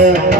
जल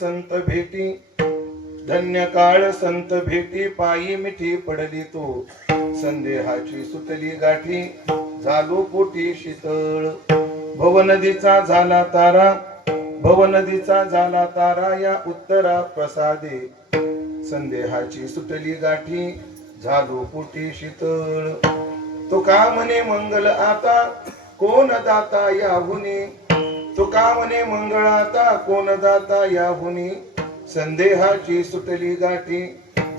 संत भेटी, धन्य काळ संत भेटी, पायी मिठी पडली तो, संदेहाची सुटली गाठी, झालो पोटी शीतळ. भवनदीचा झाला तारा, भवनदीचा झाला तारा, या उत्तरा प्रसादे, संदेहाची सुटली गाठी, झालो पोटी शीतळ. तुका म्हणे मंगल आता, कोण दाता याहुनी, तुका म्हणे मंगळ आता, कोण दाता याहुनी, संदेहाची सुटली गाठी,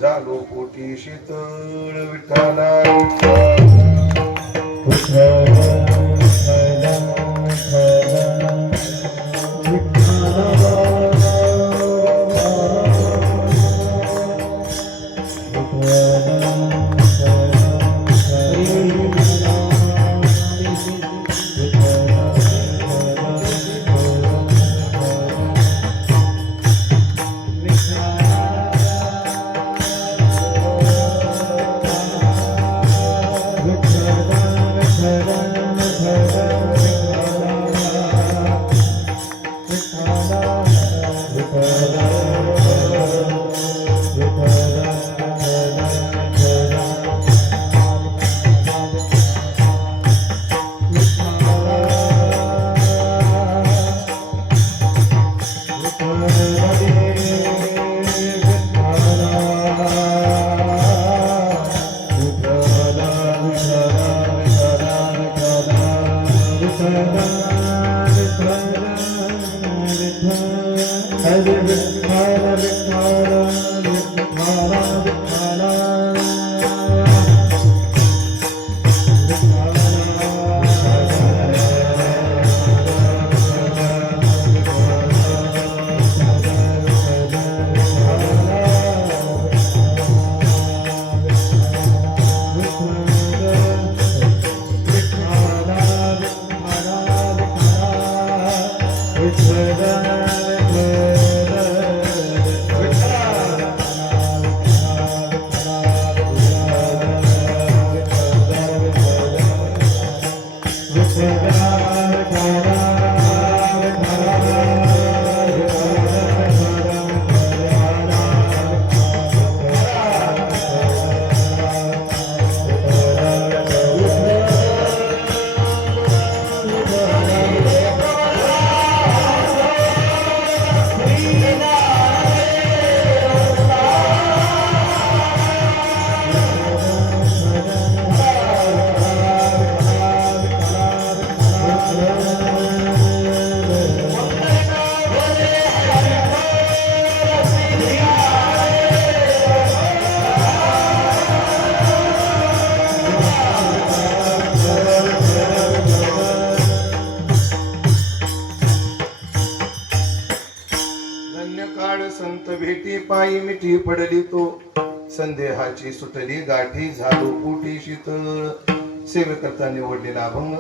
झालो पोटी शीतळ. विठ्ठला संत भेटी, पायी मिठी पडली तो, संदेहाची सुटली गाठी, झालो पोटी शीतळ. सेवेकरता निवडलेला अभंग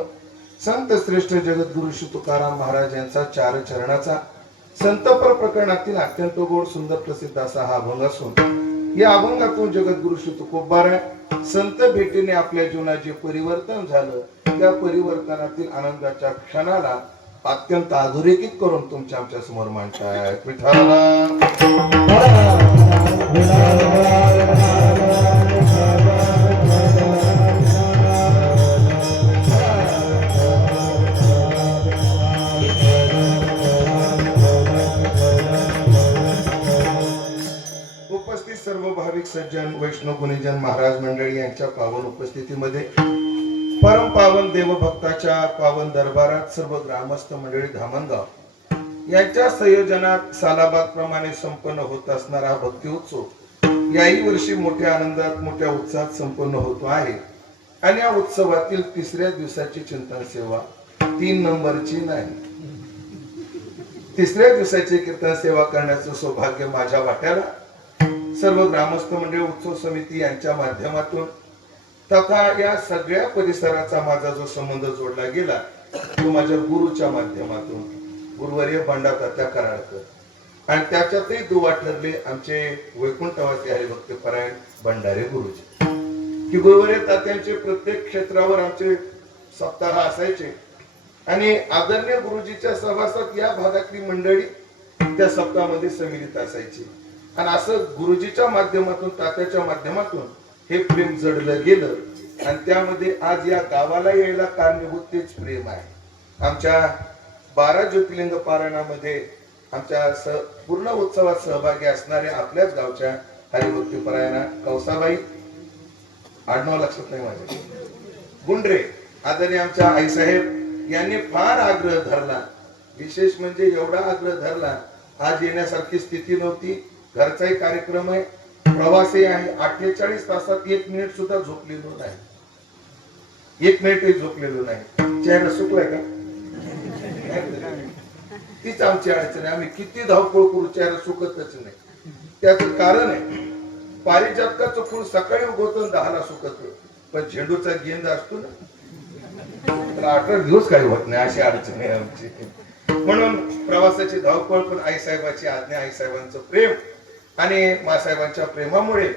संत श्रेष्ठ जगद्गुरु श्री तुकाराम महाराज यांचा चार चरणाचा संतपर प्रकरणातील अत्यंत गोड सुंदर प्रसिद्ध असा हा अभंग असून या अभंगातून जगद्गुरु श्री तुकोबारा संत भेटीने आपल्या जीवनात जे परिवर्तन झालं त्या परिवर्तनातील आनंदाच्या क्षणाला अत्यंत अधोरेखित करून तुमच्या आमच्या समोर मांडतायत. उपस्थित सर्व भाविक सज्जन वैष्णव गुणीजन महाराज मंडळी यांच्या पावन उपस्थितीमध्ये परम पावन देवभक्ताच्या पावन दरबारात सर्व ग्रामस्थ मंडळी धामणगाव यांच्या संयोजनात सालाबाद प्रमाणे संपन्न होत असणारा भक्ती उत्सव याही वर्षी मोठ्या आनंदात मोठ्या उत्साहात संपन्न होतो आहे. आणि या उत्सवातील तिसऱ्या दिवसाची चिंतन सेवा 3 नंबरची नाही, तिसऱ्या दिवसाची कीर्तन सेवा करण्याचं सौभाग्य माझ्या वाट्याला सर्व ग्रामस्थ मंडळ उत्सव समिती यांच्या माध्यमातून तथा या सगळ्या परिसराचा माझा जो संबंध जोडला गेला तो माझ्या गुरुच्या माध्यमातून गुरुवर्य बंडा तात्या कराडकर आणि त्याच्यातही दुवा ठरले आमचे वैकुंठवासी हरिभक्त परायण भंडारे गुरुजी की गुरुवर्य तात्यांचे प्रत्येक क्षेत्रावर आमचे सप्ताह असायचे आणि आदरणीय गुरुजीच्या सहवासात या भागातली मंडळी त्या सप्ताहामध्ये सम्मिलित असायची आणि असं गुरुजीच्या माध्यमातून तात्याच्या माध्यमातून हे प्रेम जडलं गेलं आणि त्यामध्ये आज या गावाला यायला कारणीभूत तेच प्रेम आहे. आमच्या 12 ज्योतिर्लिंग पारायणामध्ये आमच्या पूर्ण उत्सवात सहभागी असणाऱ्या आपल्याच गावच्या हरिभक्ती परायणा कौसाबाई आडनाव लक्षात नाही माझ्या गुंडरे आदरणीय आमच्या आईसाहेब यांनी फार आग्रह धरला. विशेष म्हणजे एवढा आग्रह धरला आज येण्यासारखी स्थिती नव्हती. घरचाही कार्यक्रम आहे, प्रवासी आहे, 48 तासात 1 मिनिट सुद्धा झोपलेलो नाही, 1 मिनिटही झोपलेलो नाही. चेहरा सुकलाय का? तीच आमची अडचण आहे. आम्ही किती धावपळ करू चेहरा सुकतच नाही. त्याचं कारण आहे पारिजातकाचं फूल सकाळी उगवतं 10ला सुकत, पण झेंडूचा गेंद असतो ना तर 18 दिवस काही होत नाही. अशी अडचण आहे आमची. म्हणून प्रवासाची धावपळ पण आईसाहेबाची आज्ञा आईसाहेबांचं प्रेम आणि मासाहेबांच्या प्रेमामुळे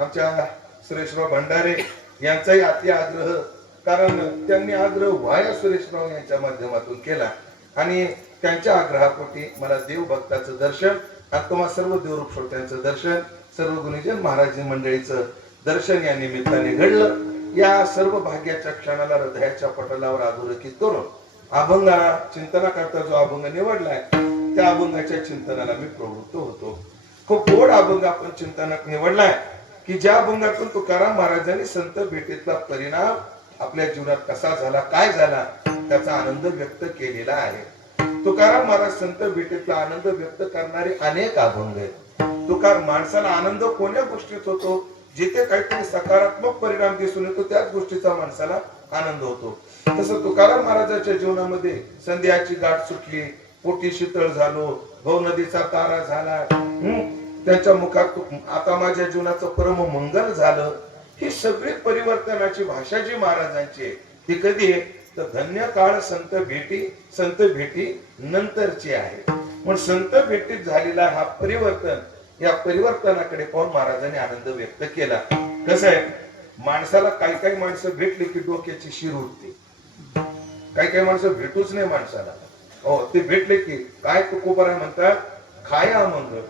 आमच्या सुरेशराव भंडारे यांचाही अति आग्रह कारण त्यांनी आग्रह व्हाया सुरेशराव यांच्या माध्यमातून केला आणि त्यांच्या आग्रहापोटी मला देवभक्ताचं दर्शन आणि तुम्हा सर्व देवरूप श्रोत्यांचं दर्शन सर्व गुणीजन महाराज मंडळीचं दर्शन या निमित्ताने घडलं. या सर्व भाग्याच्या क्षणाला हृदयाच्या पटलावर अधोरेखित करून अभंगा चिंतनाकरता जो अभंग निवडलाय त्या अभंगाच्या चिंतनाला मी प्रवृत्त होतो. खूप गोड अभंग आपण चिंतनात निवडलाय की ज्या अभंगातून तुकाराम महाराजांनी संत भेटीतला परिणाम आपल्या जीवनात कसा झाला काय झाला त्याचा आनंद व्यक्त केलेला आहे. तुकाराम महाराज संत भेटीतला आनंद व्यक्त करणारे अनेक अभंग आहेत. तुकाराम माणसाला आनंद कोण्या गोष्टीत होतो, जिथे काहीतरी सकारात्मक परिणाम दिसून येतो त्याच गोष्टीचा माणसाला आनंद होतो. तसं तुकाराम महाराजांच्या जीवनामध्ये संध्याची गाठ सुटली, पोटी शीतळ झालो, भव नदीचा तारा झाला, त्यांच्या मुखात आता माझ्या जीवनाचं परम मंगल झालं. ही सगळी परिवर्तनाची भाषा जी महाराजांची आहे ती कधी आहे तर धन्य काळ संत भेटी नंतरची आहे. म्हणून संत भेटीत झालेला हा परिवर्तन या परिवर्तनाकडे पाहून महाराजांनी आनंद व्यक्त केला. कसं आहे माणसाला काही माणसं भेटली की डोक्याची शिर उठते, काही माणसं भेटूच नाही माणसाला. हो ते भेटले की काय तुकोबारा म्हणतात खाय अमंगळ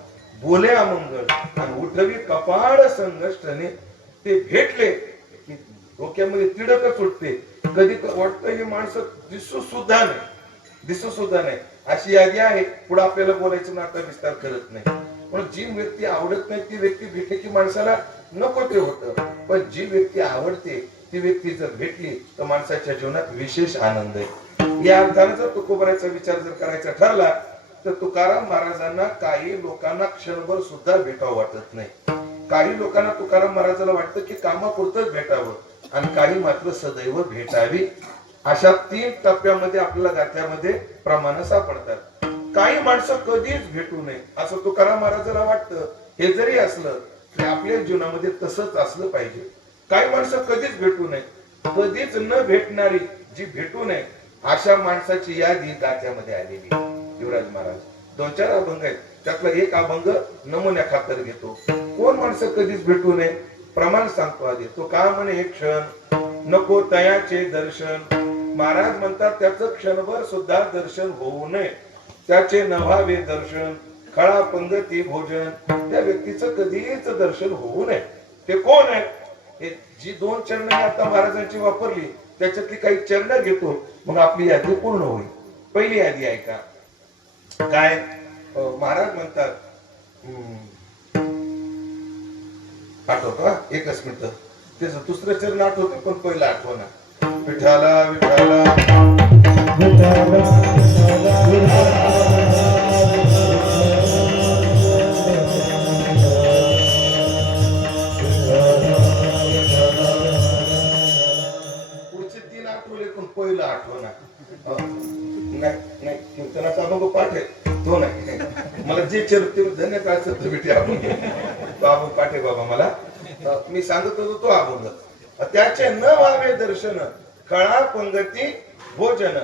बोले अमंगळ आणि उठवी कपाळ संघष्टने. ते भेटले की डोक्यामध्ये तिडकच उठते. कधी वाटतं ही माणसं दिसू सुद्धा नाही अशी यादी आहे. पुढे आपल्याला बोलायचं ना आता विस्तार करत नाही. पण जी व्यक्ती आवडत नाही ती व्यक्ती भेटली की माणसाला नको ते होतं, पण जी व्यक्ती आवडते ती व्यक्ती जर भेटली तर माणसाच्या जीवनात विशेष आनंद आहे. या अर्थाने जर तुकोबाराचा विचार जर करायचा ठरला तर तुकाराम महाराजांना काही लोकांना क्षणभर सुद्धा भेटावं वाटत नाही. काही लोकांना तुकाराम महाराजाला वाटतं की कामापुरतच भेटावं आणि काही मात्र सदैव भेटावी. अशा 3 टप्प्यामध्ये आपल्याला गाथ्यामध्ये प्रमाण सापडतात. काही माणसं कधीच भेटू नये असं तुकाराम महाराजाला वाटतं. हे जरी असलं तरी आपल्या जीवनामध्ये तसंच असलं पाहिजे. काही माणसं कधीच भेटू नये कधीच न भेटणारी जी भेटू नये अशा माणसाची यादी गाथ्यामध्ये आलेली. युवराज महाराज 2-4 अभंग आहेत, त्यातला एक अभंग नमुन्या खातर घेतो. कोण माणसं कधीच भेटू नये प्रमाण सांगतो आधी. तो का म्हणे एक क्षण नको तयाचे दर्शन. महाराज म्हणतात त्याचं क्षणभर सुद्धा दर्शन होऊ नये, त्याचे नव्हावे दर्शन खळा पंगती भोजन. त्या व्यक्तीचं कधीच दर्शन होऊ नये. ते कोण आहे? हे जी 2 चरण मी आता महाराजांची वापरली त्याच्यातली काही चरण घेतो, मग आपली यादी पूर्ण होईल. पहिली यादी ऐका काय महाराज म्हणतात. आठवतो एकच मिनिट. त्याचं दुसरं चरण आठवतं पण पहिलं आठवना. विठाला विठाला पुढचे 3 आठवले पण पहिलं आठवना. नाही कीर्तनाचा अनुभव पाठ आहे तो नाही. मला जे चरित्र धन्य काळचं भेटे अभंग तो अभंग पाठ आहे बाबा मला. मी सांगत होतो तो अभंग. त्याचे न व्हावे दर्शन खळा पंगती भोजन.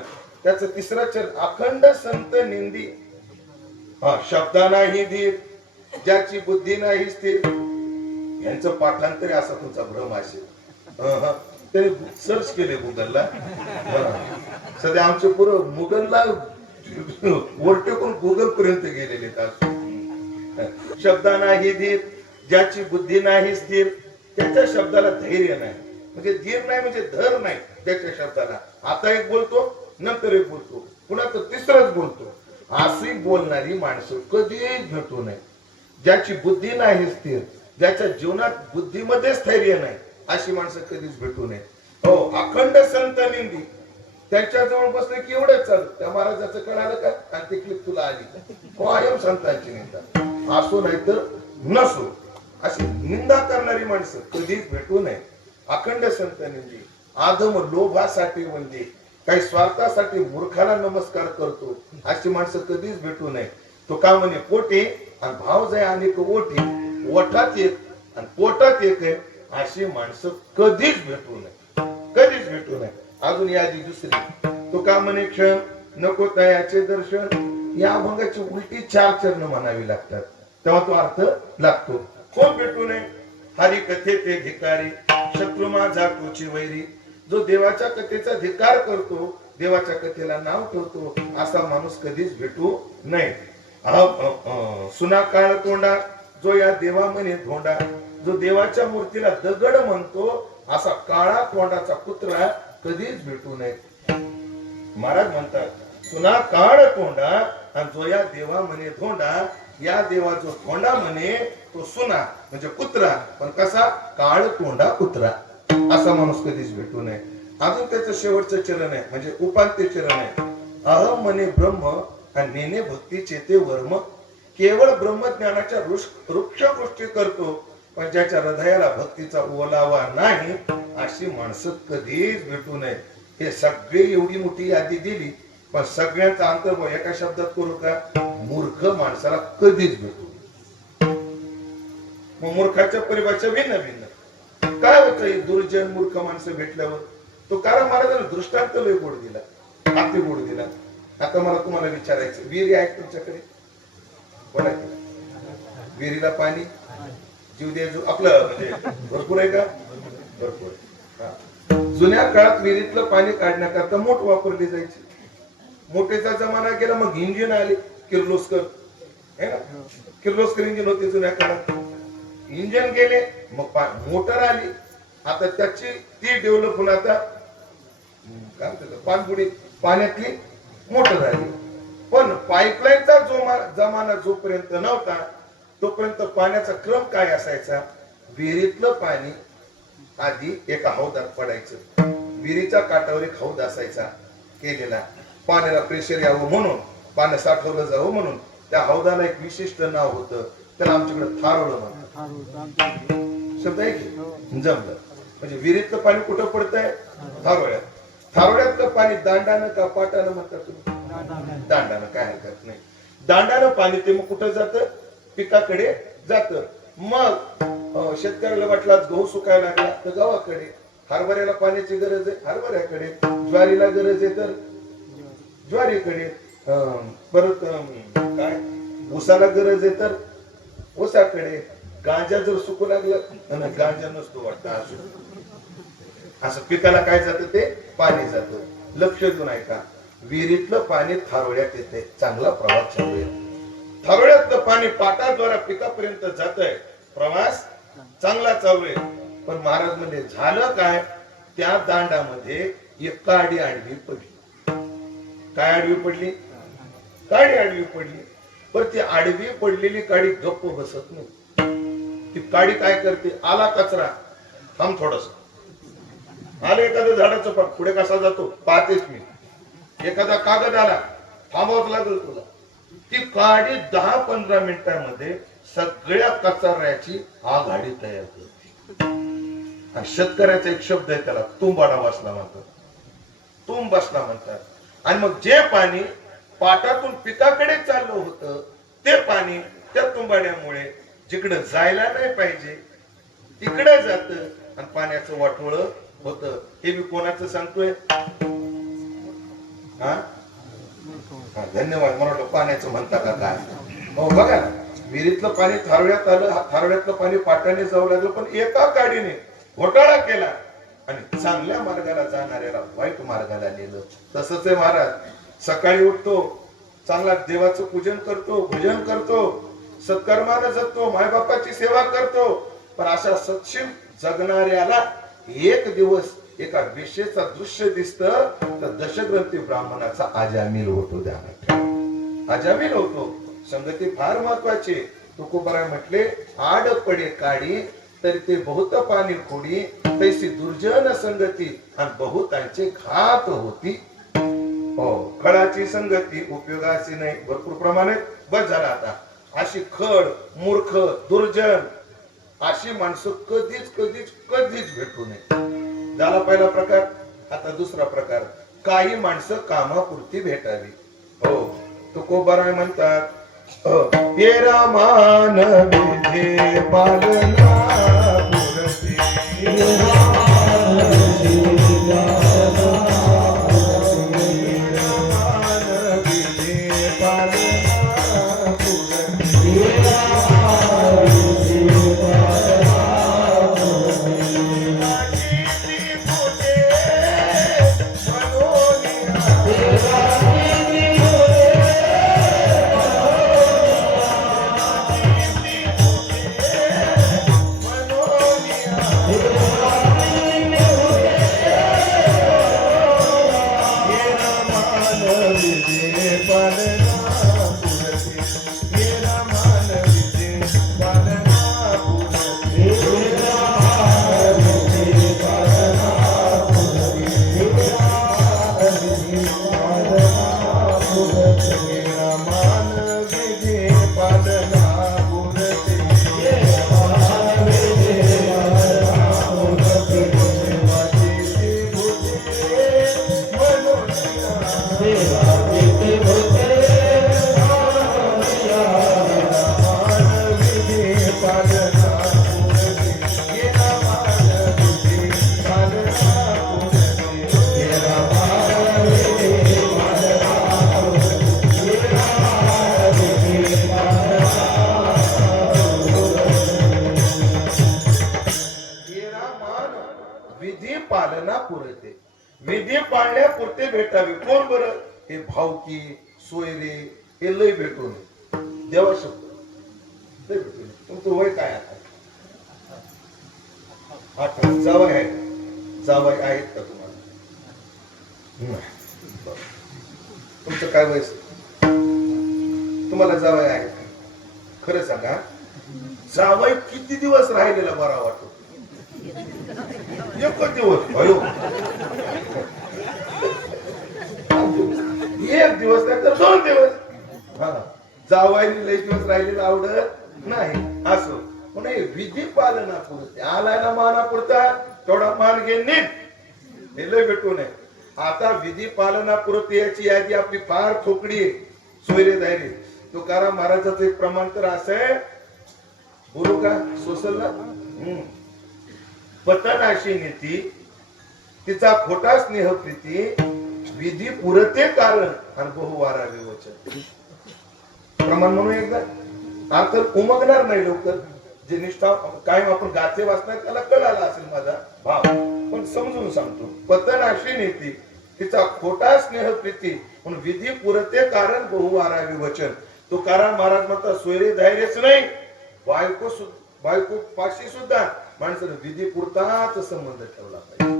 त्याचं तिसरा चरण अखंड संत निंदी. शब्दा नाही धीर ज्याची बुद्धी नाही स्थिर. यांचं पाठांतरी असा तुमचा भ्रम असेल. त्याने सर्च केले गुगलला. सध्या आमचे पुरं मुघलला वरटेकून गुगल पर्यंत गेलेले. शब्दा नाही धीर ज्याची बुद्धी नाही स्थिर. त्याच्या शब्दाला धैर्य नाही, म्हणजे धीर नाही म्हणजे धर नाही त्याच्या शब्दाला. आता एक बोलतो नंतर एक बोलतो पुन्हा तर तिसरंच बोलतो. अशी बोलणारी माणसं कधीच भेटू नये. ज्याची बुद्धी नाही स्थिर, ज्याच्या जीवनात बुद्धीमध्ये स्थैर्य नाही अशी माणसं कधीच भेटू नये. हो अखंड संत निंदी. त्यांच्या जवळ बसले की एवढंच चालत. त्या महाराजाचं कळालं का आणि ती क्लिप तुला आली कायम संतांची निंदा असो नाही तर नसो अशी निंदा करणारी माणसं कधीच भेटू नये. अखंड संत निंदी. आदम लोभासाठी वंदी. काही स्वार्थासाठी मूर्खाला नमस्कार करतो अशी माणसं कधीच भेटू नये. तो का म्हणे पोटे आणि भाव जाय अनेक ओठी. ओठात एक आणि पोटात एक आहे अशी माणसं कधीच भेटू नये. कधीच भेटू नये. अजून यादी दुसरी. तो का म्हणे क्षण नको तयाचे दर्शन. या अभंगाची उलटी 4 चरण म्हणावी लागतात तेव्हा तो अर्थ लागतो. कोण भेटू नये? हरी कथे ते धिकारी शत्रू माझा तोची वैरी. जो देवाच्या कथेचा धिकार करतो, देवाच्या कथेला नाव ठेवतो असा माणूस कधीच भेटू नये. सुना काळ तोंडा जो या देवा म्हणे धोंडा. जो देवाच्या मूर्तीला दगड म्हणतो असा काळा तोंडाचा कुत्रा कधीच भेटू नये. महाराज म्हणतात सुना काळ तोंडा आणि जो या देवा म्हणे धोंडा. या देवा जो धोंडा म्हणे तो सुना म्हणजे कुत्रा, पण कसा काळ तोंडा कुत्रा असा माणूस कधीच भेटू नये. अजून त्याचं शेवटचं चरण आहे म्हणजे उपांत्य चरण आहे. अहम म्हणे ब्रह्म आणि नेने भक्तीचे ते वर्म. केवळ ब्रह्मज्ञानाच्या वृक्ष गोष्टी करतो, पण ज्याच्या हृदयाला भक्तीचा ओलावा नाही अशी माणसं कधीच भेटू नये. हे सगळे एवढी मोठी यादी दिली, पण सगळ्यांचा अंतर्भाव एका शब्दात करू का? मूर्ख माणसाला कधीच भेटू. मग मूर्खाच्या परिभाषा भिन्न भिन्न. काय होतं दुर्जन मूर्ख माणसं भेटल्यावर? तो कारण महाराजांना दृष्टांत लय गोड दिला, अति गोड दिला. आता मला तुम्हाला विचारायचं, विहिरी आहे तुमच्याकडे? बोला की. विहिरीला पाणी जीव दे आपलं म्हणजे भरपूर आहे का? भरपूर आहे. जुन्या काळात विहिरीतलं पाणी काढण्याकरता मोठ वापरली जायची. मोठेचा जमाना गेला, मग इंजिन आले किर्लोस्कर है ना. किर्लोस्कर इंजिन होते जुन्या काळात. इंजिन गेले मग मोटर आली. आता त्याची ती डेव्हलप होऊन आता काय म्हणतात पाणबुडी पाण्यातली मोटर आली. पण पाईपलाईनचा जमाना जोपर्यंत नव्हता तोपर्यंत पाण्याचा क्रम काय असायचा? विहिरीतलं पाणी आधी एका हौदात पडायचं. विहिरीच्या काठावर एक हौद असायचा केलेला. पाण्याला प्रेशर यावं म्हणून, पाणी साठवलं जावं म्हणून त्या हौदाला एक विशिष्ट नाव होतं. त्याला आमच्याकडे थारोळं म्हणतात. शब्द आहे की जमलं. म्हणजे विहिरीतलं पाणी कुठं पडतंय? थारोळ्यात. थारोळ्यातलं पाणी दांडानं का पाटानं म्हणतात तुम्ही? दांडानं. काय हरकत नाही. दांडानं पाणी ते मग कुठं जातं? पिकाकडे जातं. मग शेतकऱ्याला वाटला गहू सुकायला लागला तर गावाकडे. हरभऱ्याला पाण्याची गरज आहे हरभऱ्याकडे, ज्वारीला गरज आहे तर ज्वारीकडे, परत काय ऊसाला गरज आहे तर ऊसाकडे. गांजा जर सुकू लागलं, गांजा नसतो वाटतं, असं पिकाला काय जातं ते पाणी जातं. लक्ष देऊन ऐका, विहिरीतलं पाणी थारोळ्यात येते, चांगला प्रवास चालू आहे. थारोळ्यातलं पाणी पाटाद्वारा पिकापर्यंत जात आहे, प्रवास चांगला चालू आहे. पण महाराज म्हणजे झालं काय, त्या दांडामध्ये एक काडी आडवी पडली. काय आडवी पडली? काडी आडवी पडली. पण ती आडवी पडलेली काडी गप्प बसत नाही. ती काडी काय करते, आला कचरा, थांब थोडस, आलं एखाद्या झाडाचं पाक, पुढे कसा जातो पाहतेच मी, एखादा कागद आला, थांबावच लागेल तुला. ती काडी 10-15 मिनिटांमध्ये सगळ्या कचऱ्याची आघाडी तयार करते. शेतकऱ्याचा एक शब्द आहे, त्याला तुंबाडा बसला म्हणतात, तुंब बसला म्हणतात. आणि मग जे पाणी पाटातून पिकाकडे चाललं होतं, ते पाणी त्या तुंबाड्यामुळे जिकडे जायला नाही पाहिजे तिकडे जात आणि पाण्याचं वाटोळ होत. हे मी कोणाचं सांगतोय? धन्यवाद. मला वाटलं पाण्याचं म्हणता का काय. हो बघा ना, विहिरीतलं पाणी थारोळ्यात आलं, थारोळ्यातलं पाणी पाटाने जाऊ लागलं, पण एका काडीने घोटाळा केला आणि चांगल्या मार्गाला जाणाऱ्याला वाईट मार्गाला नेलं. तसंच आहे महाराज. सकाळी उठतो, चांगला देवाचं पूजन करतो, भजन करतो, सत्कर्मानं जगतो, मायबापाची सेवा करतो, पण अशा सत्शील जगणाऱ्याला एक दिवस एका विशेषचा दृश्य दिसतं, तर दशग्रंथी ब्राह्मणाचा अजामील होतो. ध्यानात अजामील होतो. संगती फार महत्वाची. तुकोबाराय म्हटले, आड पडे काडी तरी ते बहुत पाणी खोडी, तैसी दुर्जन संगती आणि बहुतांचे घात होती. हो, खळाची संगती उपयोगाची नाही, भरपूर प्रमाणात बस झाला. आता अशी खड, मूर्ख, दुर्जन अशी माणसं कधीच कधीच कधीच भेटू नये. झाला पहिला प्रकार. आता दुसरा प्रकार, काही माणसं कामापुरती भेटावी. हो, तुकोबाराय म्हणतात, तेरा मान विधे पालना पुरती, विधी पाळण्यापुरते भेटावी. कोण बरं? हे भावकी, सोयरे, हे लय भेटू नये. देवा शब्द लय भेटू नये. तुमचं वय काय आता? 18. जावई आहे? जावई आहेत का तुम्हाला? तुमचं काय वय? तुम्हाला जावई आहे? खरं सांगा, जावई किती दिवस राहिलेला बरा वाटतो? एकच दिवस. अयो, एक दिवस नाही तर 2 दिवस. हा, जावायला लई दिवस राहिलेलं आवडत नाही. असो, पण विधी पालनापुरते, आलाय ना मानापुरता थोडा मान घे नीट, हे लय भेटू नये. आता विधी पालनापुरते याची यादी आपली फार थोकडी आहे. सोयरे धायरे तुकाराम महाराजाचं एक प्रमाण तर असं आहे, बोलू का? सोसल ना. पतनाशी नीती तिचा खोटा स्नेह प्रीती विधी पुरते कारण आणि बहुवारा विवचन. प्रमाण म्हणून एकदा अर्थ उमगणार नाही लवकर. जे निष्ठा कायम आपण गाथे वाचणार त्याला कळाला असेल माझा भाव, पण समजून सांगतो. पतनाशी नीती तिचा खोटा स्नेह प्रीती म्हणून विधी पुरते कारण बहुवारा विवचन. तुकाराम महाराज म्हणतात सोयरे धैर्यच नाही, बायको पाशी सुद्धा माणसाने विधी पुरताच संबंध ठेवला पाहिजे.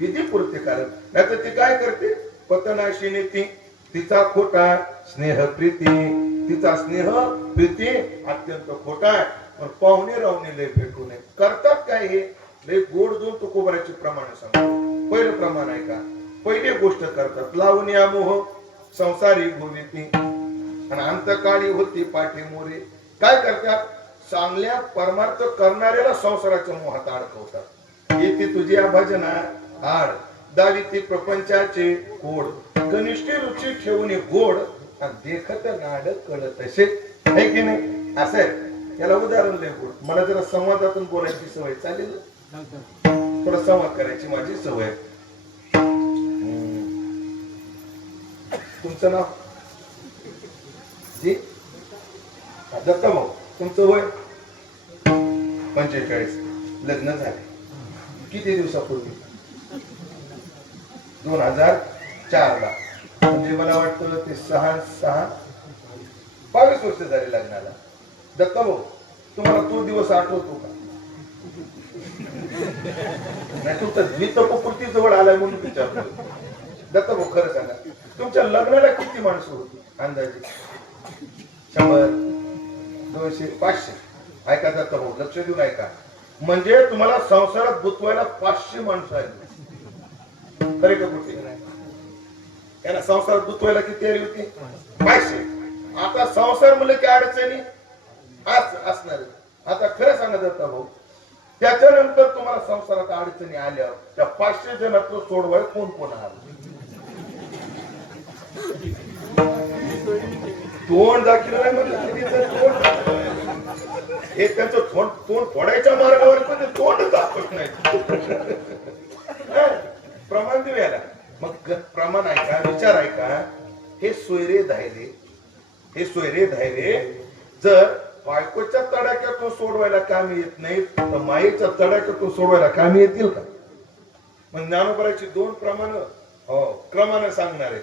विधी पुरते कारण नाहीतर ती काय करते. पतनाशी नीती तिचा खोटा स्नेह प्रीती, तिचा स्नेह प्रीती अत्यंत खोटा आहे. पाहुणे रावणे लय भेटू नये. करतात काय हे लय गोड दोन तुकोबराचे प्रमाण सांगतो. पहिलं प्रमाण आहे का, पहिली गोष्ट करतात लावण्या मोह संसारी भूमिती आणि अंतकाळी होती पाठी मोरे. काय करतात, चांगल्या परमार्थ करणाऱ्याला संसाराच्या मोहात अडकवतात. येते तुझी भजना आड दावी ती प्रपंचाचे गोड, कनिष्ठ रुची ठेवून गोड आणि देखत नाड कळत असे आहे की नाही. असं आहे. याला उदाहरण लय गोड. मला जरा संवादातून बोलायची सवय, चालेल थोडा संवाद करायची माझी सवय. तुमचं नाव जी दत्ता भाऊ. तुमचं वय 45. लग्न झाले किती दिवसापूर्वी? 2004 ला. म्हणजे मला वाटतं ते 22 वर्ष झाले लग्नाला. दत्ता भाऊ तुम्हाला तो दिवस आठवतो का? नाही तुमचा द्वितपपूर्ती जवळ आलाय म्हणून विचारतो. दत्ता भाऊ खरं सांगा, तुमच्या लग्नाला किती माणसं होती अंदाजे? 100, 200, 500? ऐका दत्ता भाऊ, लक्ष देऊन ऐका. म्हणजे तुम्हाला संसारात गुंतवायला 500 माणसं आहेत. खरे का कुठे? त्यांना संसारात गुंतवायला किती आली होती? 500. आता संसार म्हणलं की अडचणी असणार. आता खरं सांगा दत्ता भाऊ, त्याच्यानंतर तुम्हाला संसारात अडचणी आल्यावर त्या 500 जणातलं सोडवाय कोण कोण आलं? तोंड दाखिलं नाही म्हणलं हे त्यांचं तोंड फोडायच्या मार्गावर पण ते तोंड दाखवत नाही. प्रमाण देऊया. मग प्रमाण ऐका, विचार ऐका. हे सोयरे धायरे जर बायकोच्या तडाख्यातून सोडवायला कामी येत नाही तर मायेच्या तडाख्यातून सोडवायला कामी येतील का? मग ज्ञानोबराची 2 प्रमाण क्रमाने सांगणार आहे.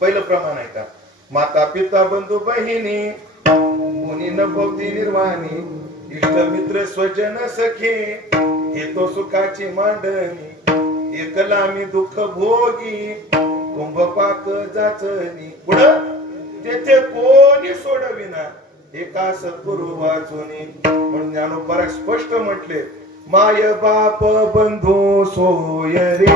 पहिलं प्रमाण आहे का, माता पिता बंधू बहिणी कोणी न भोवती निर्वाणी, इष्ट मित्र स्वजन सखे हे तो सुखाची मांडणी, एकला मी दुःख भोगी कुंभपाक जाचनी. पुढं तेथे कोणी सोडविना एका सद्गुरु वाचुनी. म्हणून ज्ञानोबा स्पष्ट म्हटले, माय बाप बंधू सोय रे,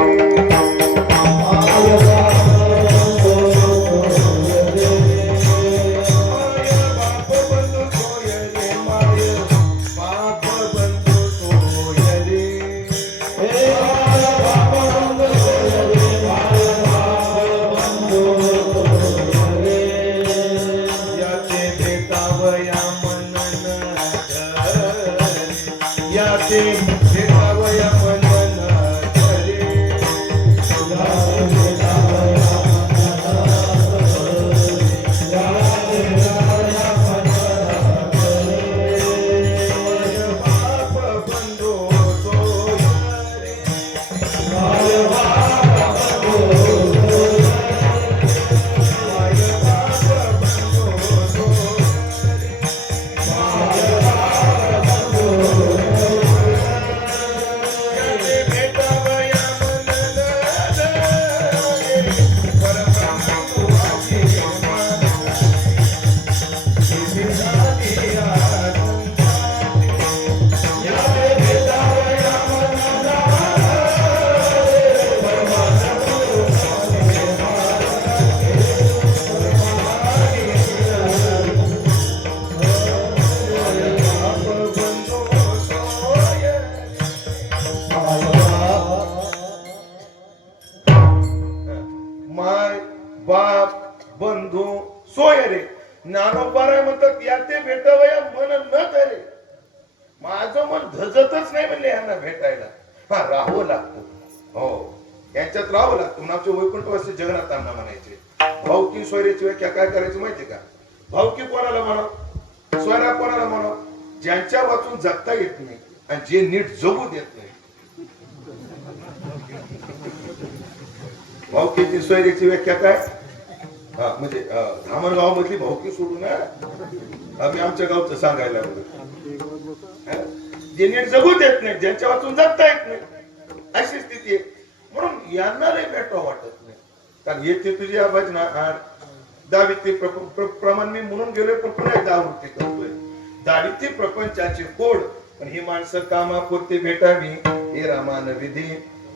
माय बाप बंधू सोय रे. ज्ञानोबा म्हणतात याते भेटावया मन न करे. माझं मन धजतच नाही म्हणले यांना भेटायला. हा राहावं लागतं. हो, यांच्यात राहावं लागतं. म्हणून आमचे वैकुंठवासी जगन्नाथ अण्णा म्हणायचे भावकी स्वैराची व्याख्या काय करायची माहिती का? भावकी कोणाला म्हणाव, स्वैरा कोणाला म्हणाव? ज्यांच्या वाचून जगता येत नाही आणि जे नीट जगू देत नाही. भावकीची स्वैराची व्याख्या काय? म्हणजे धामणगाव मधली भावकी सोडून आम्ही आमच्या गावचं सांगायला लागलो. जे नीट जगू देत नाही, ज्यांच्या वाचून जगता येत नाही, अशी स्थिती आहे. म्हणून यांना नाही भेटावं वाटत नाही. कारण येते तुझी भजना आड दाविते प्रमाण मी म्हणून गेलोय, पण पुन्हा एकदा आवृत्ती करतोय. दाविते प्रपंचाची कोड, पण ही माणसं कामापुरती भेटावी हे रामान विधी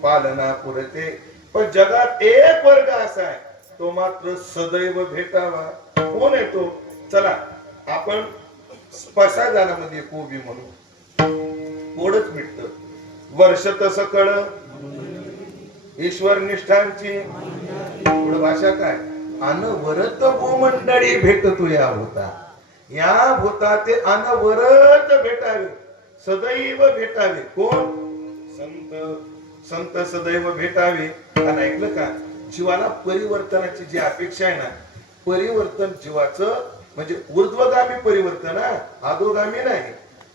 पालना पुरते. पण जगात एक वर्ग असा आहे, तो मात्र सदैव भेटावा. कोण आहे तो? चला आपण 5 जणांमध्ये कोबी म्हणू, कोडच मिटत. वर्ष तसं कळ ईश्वर निष्ठांची पुढं भाषा काय? अनवरत भूमंडळी भेटतो या भूता. या भूता ते अनवरत भेटावे, सदैव भेटावे. कोण? संत. संत सदैव भेटावे. आणि ऐकलं का? जीवाला परिवर्तनाची जी अपेक्षा आहे ना, परिवर्तन जीवाचं म्हणजे ऊर्ध्वगामी परिवर्तन, अधोगामी नाही.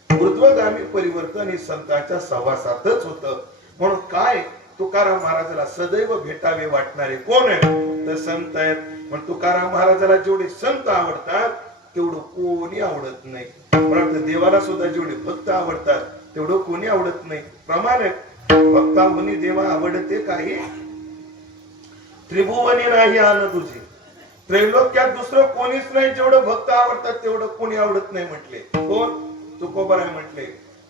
ऊर्ध्वगामी परिवर्तन हे संतांच्या सहवासातच होतं. म्हणून काय तुकाराम महाराजाला सदैव भेटावे वाटणारे कोण आहे? तर संत आहेत. पण तुकाराम महाराजाला जेवढे संत आवडतात तेवढं कोणी आवडत नाही. परंतु देवाला सुद्धा जेवढे भक्त आवडतात तेवढं कोणी आवडत नाही. प्रमाण आहे, भक्ताहुनी देवा आवडते काही, त्रिभुवनी नाही आन तुझी. त्रैलोक्यात दुसरं कोणीच नाही जेवढं भक्त आवडतात तेवढं कोणी आवडत नाही म्हटले. कोण? तुकोबाराय म्हटले.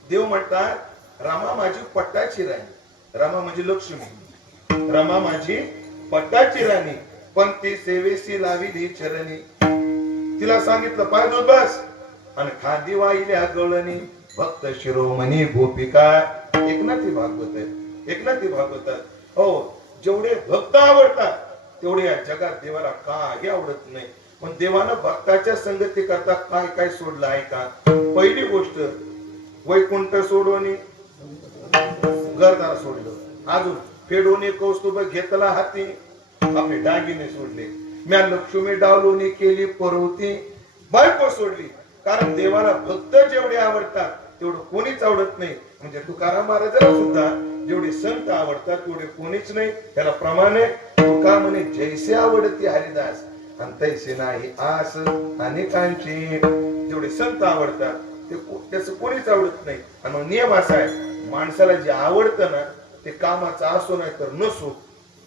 देव म्हणतात रामा माझी पट्टाची राणी. रामा म्हणजे लक्ष्मी. रामा माझी पट्टाची राणी, पण ती सेवेसी लाविली चरणी. तिला सांगितलं पाय धुत बस, आणि खांदी वाहिल्या गळणी. भक्त शिरोमणी गोपिका. एकनाथी भागवत आहे, एकनाथी भागवतात. हो, जेवढे भक्त आवडतात तेवढे या जगात देवाला काही आवडत नाही. पण देवानं भक्ताच्या संगती करता काय काय सोडलं आहे का? पहिली गोष्ट वैकुंठ सोडवणे, घरदार सोडलं. अजून फेडोने कौस्तुभ घेतला हाती, आपले दागिने सोडले. म्या लक्ष्मी डावलोनी केली परवती, बायको सोडली. कारण देवाला भक्त जेवढे आवडतात तेवढं कोणीच आवडत नाही. म्हणजे तुकाराम महाराजाला सुद्धा जेवढे संत आवडतात तेवढे कोणीच नाही. त्याला प्रमाणे तुका म्हणे जैसे आवडती हरिदास आणि तैसे नाही आस अनेकांची. जेवढे संत आवडतात ते त्याच कोणीच आवडत नाही. आणि नियम असा आहे, माणसाला जे आवडतं ना ते कामाचा असो नाही तर नसो,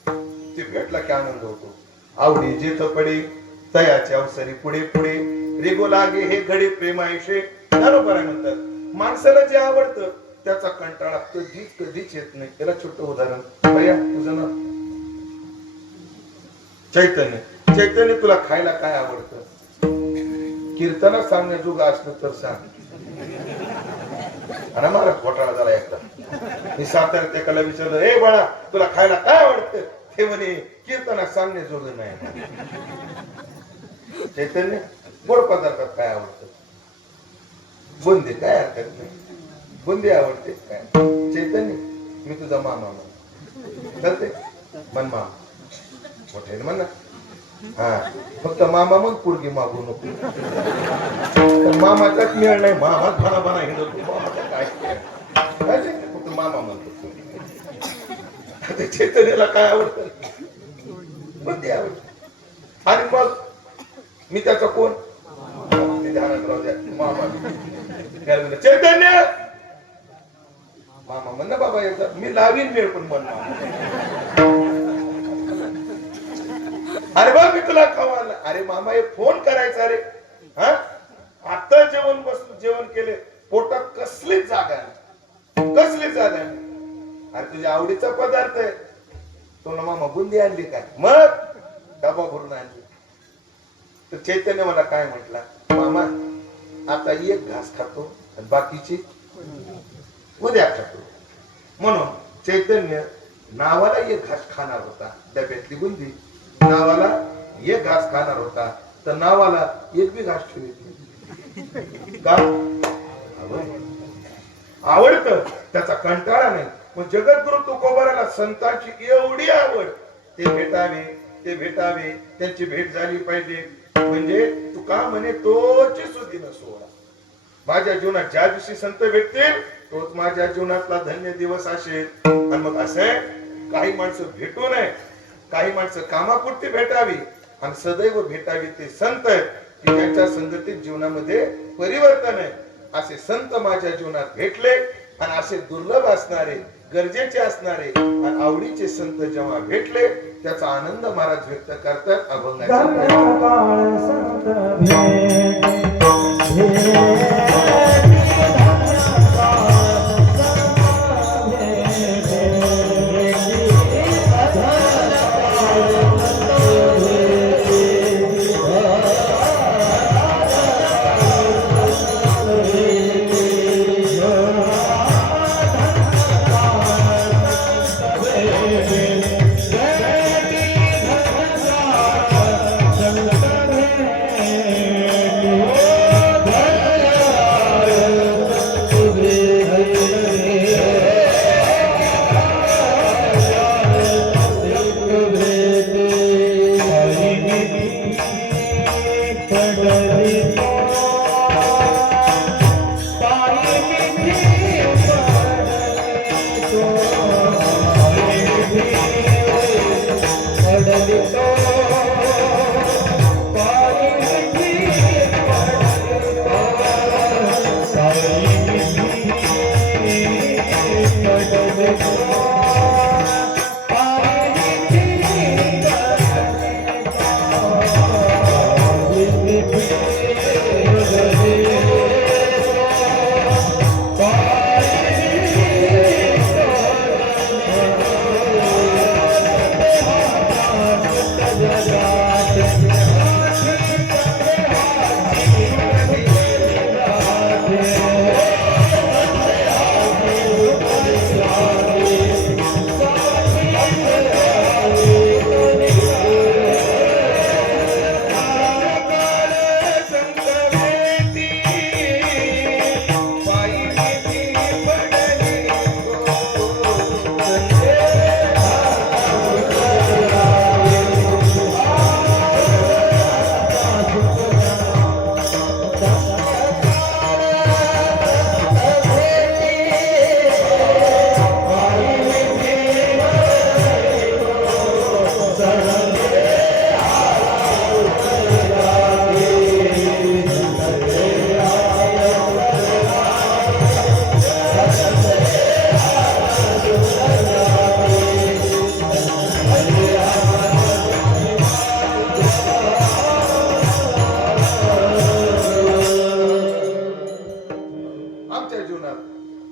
ते भेटला की आनंद होतो. आवडी जेथ पडे तयाचे अवसरी पुढे पुढे रेगो लागे हे घडे प्रेमायुषे. बरोबर आहे म्हणतात. माणसाला जे आवडतं त्याचा कंटाळा कधीच येत नाही. त्याला छोटं उदाहरण, भैया तुझं नाव चैतन्य. चैतन्य तुला खायला काय आवडतं? कीर्तना सांगण्याजोगं असलं तर सांग. आणि मला घोटाळा झाला एकदा. मी साताऱ्यात एकाला विचारलं, ए बाळा तुला खायला काय आवडतं? ते म्हणे कीर्तना सांगण्याजोगं नाही. चैतन्य गोड पदार्थात काय आवडतं? बुंदी. काय हरकत नाही, बुंदी आवडते. काय चैतन्य? मी तुझा मामा म्हण चालते. मन मामा मोठे म्हण ना. हा, फक्त मामा मग पोरगी मागू नको. मामाचाच मिळ नाही. मामा भाना भाना हिंडतो. मामाचा काय फक्त मामा म्हणतो. चैतन्याला काय आवडतं? बुंदी आवडत. आणि मग मी त्याचा कोण? ध्यानात राहू द्या. मामा चैतन्य मामा म्हण ना बाबा येतात. मी लावीन वेळ पण म्हण अरे बा मी तुला खावायला. अरे मामा हे फोन करायचा रे. हा, आता जेवण बसलो, जेवण केले, पोटात कसलीच जागा नाही, कसलीच जागा नाही. अरे तुझ्या आवडीचा पदार्थ आहे तो ना मामा. बुंदी आणली काय? मग डबा भरून आणली. तर चैतन्य मला काय म्हटला, मामा आता एक घास खातो आणि बाकीची उद्या खातो. म्हणून चैतन्य नावाला एक घास खाणार होता, डब्यातली बुंदी. नावाला एक घास खाणार होता तर नावाला एक बी घास ठेवली का? आवडत त्याचा कंटाळा नाही. पण जगद्गुरु तुकोबाराला संतांची एवढी आवड, ते भेटावे, त्यांची भेट झाली पाहिजे. म्हणजे तुका म्हणे तोची सुदिन सोहळा. माझ्या जीवनात ज्या दिवशी संत भेटतील तोच माझ्या जीवनातला धन्य दिवस असेल. आणि मग असे काही माणसं भेटू नये, काही माणसं कामापुरती भेटावी आणि सदैव भेटावी ते संत की त्यांच्या संगतीत जीवनामध्ये परिवर्तन आहे. असे संत माझ्या जीवनात भेटले आणि असे दुर्लभ असणारे, गरजेचे असणारे आणि आवडीचे संत जेव्हा भेटले त्याचा आनंद महाराज व्यक्त करतात. अभंगाचा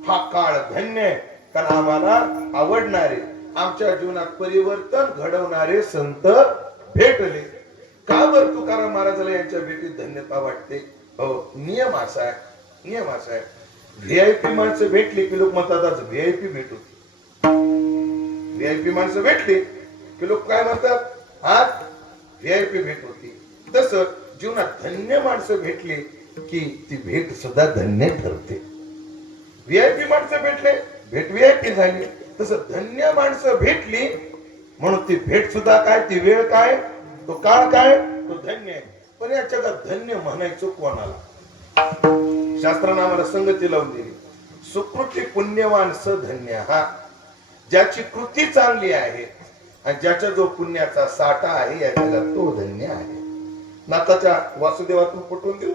हा काळ धन्य, कारण आम्हाला आवडणारे, आमच्या जीवनात परिवर्तन घडवणारे संत भेटले. का बर तुकाराम महाराजाला यांच्या भेटीत धन्यता वाटते? हो, नियम असा आहे, व्हीआयपी माणसं भेटली की लोक म्हणतात आज व्हीआयपी भेट होती. व्हीआयपी माणसं भेटली की लोक काय म्हणतात आज व्हीआयपी भेट होती. तसं जीवनात धन्य माणसं भेटली की ती भेट सुद्धा धन्य ठरते. व्हीआयपी माणसं भेटले, भेट व्हीआयपी झाली. तसं धन्य माणसं भेटली म्हणून ती भेट सुद्धा काय, ती वेळ काय, तो काळ काय, तो धन्य आहे. पण या जगात धन्य म्हणायचो कोणाला? शास्त्राने आम्हाला संगती लावून दिली. सुकृती पुण्यवान स धन्य. हा, ज्याची कृती चांगली आहे आणि ज्याच्या जो पुण्याचा साठा आहे या जगात तो धन्य आहे. नाताच्या वासुदेवातून पटवून देऊ.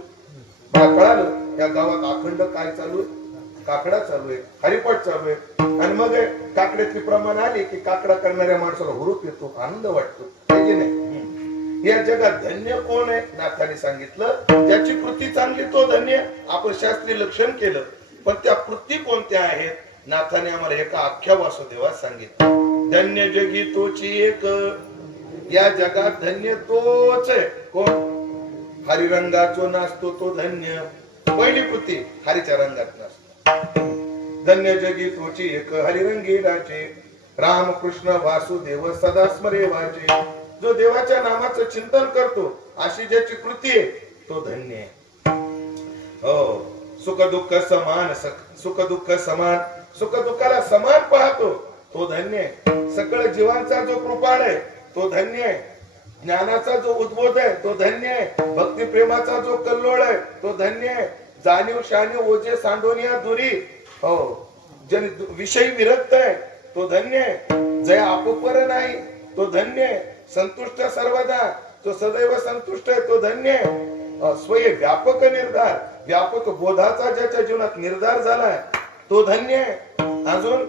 मला कळालं या गावात अखंड काय चालू आहे, काकडा चालू आहे, हरिपाठ चालू आहे. आणि मग काकड्याची प्रमाण आली की काकडा करणाऱ्या माणसाला हुरूप येतो, आनंद वाटतो, पाहिजे नाही. या जगात धन्य कोण आहे? नाथाने सांगितलं ज्याची कृती चांगली तो धन्य. आपण शास्त्रीय लक्षण केलं, पण त्या कृती कोणत्या आहेत? नाथाने आम्हाला एका अख्ख्या वासुदेवात सांगितलं. धन्य जगी तोची एक, या जगात धन्य तोच आहे. कोण? हरिरंगाचो नाचतो तो धन्य. पहिली कृती हरीच्या रंगात नसतो. धन्य जगी तोची एक, हरिरंगी राजे, राम कृष्ण वासुदेव सदा स्मरे वाचे. जो देवाच्या नामाचं चिंतन करतो अशी ज्याची कृती आहे तो धन्य आहे. हो, सुख दुःख समान, सुख दुःख समान, सुख दुःखाला समान पाहतो तो धन्य आहे. सकळ जीवांचा जो कृपाळ आहे तो धन्य आहे. ज्ञानाचा जो उद्बोध आहे तो धन्य आहे. भक्ती प्रेमाचा जो कल्लोळ आहे तो धन्य आहे. जाणीव शाणीव ओझे सांडोनिया दुरी, हो जन विषयी विरक्त आहे तो धन्य आहे. जय आपोपर नाही तो धन्य आहे. संतुष्ट सर्वदा तो सदैव संतुष्ट आहे तो धन्य आहे. स्वय व्यापक निर्धार, व्यापक बोधाचा ज्याच्या जीवनात निर्धार झालाय तो धन्य आहे. अजून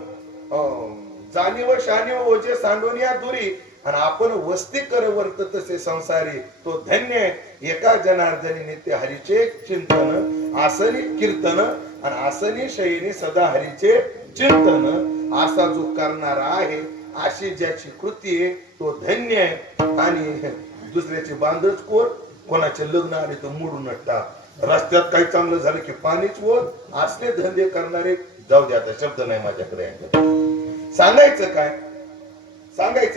जाणीव शाणीव ओझे सांडोनिया दुरी, आणि आपण वस्ती कर वर्त तसे संसारी तो धन्य आहे. एका जनार्दनी नित्य हरीचे चिंतन, आसनी कीर्तन आणि आसनी शयनी सदा हरीचे चिंतन, असा जो करणारा आहे, अशी ज्याची कृती आहे तो धन्य आहे. आणि दुसऱ्याची बांधच कोर, कोणाचे लग्न आले तर मोडून टाक, रस्त्यात काही चांगलं झालं की पाणीच ओढ, असले धंदे करणारे जाऊ दे. आता शब्द नाही माझ्याकडे. सांगायचं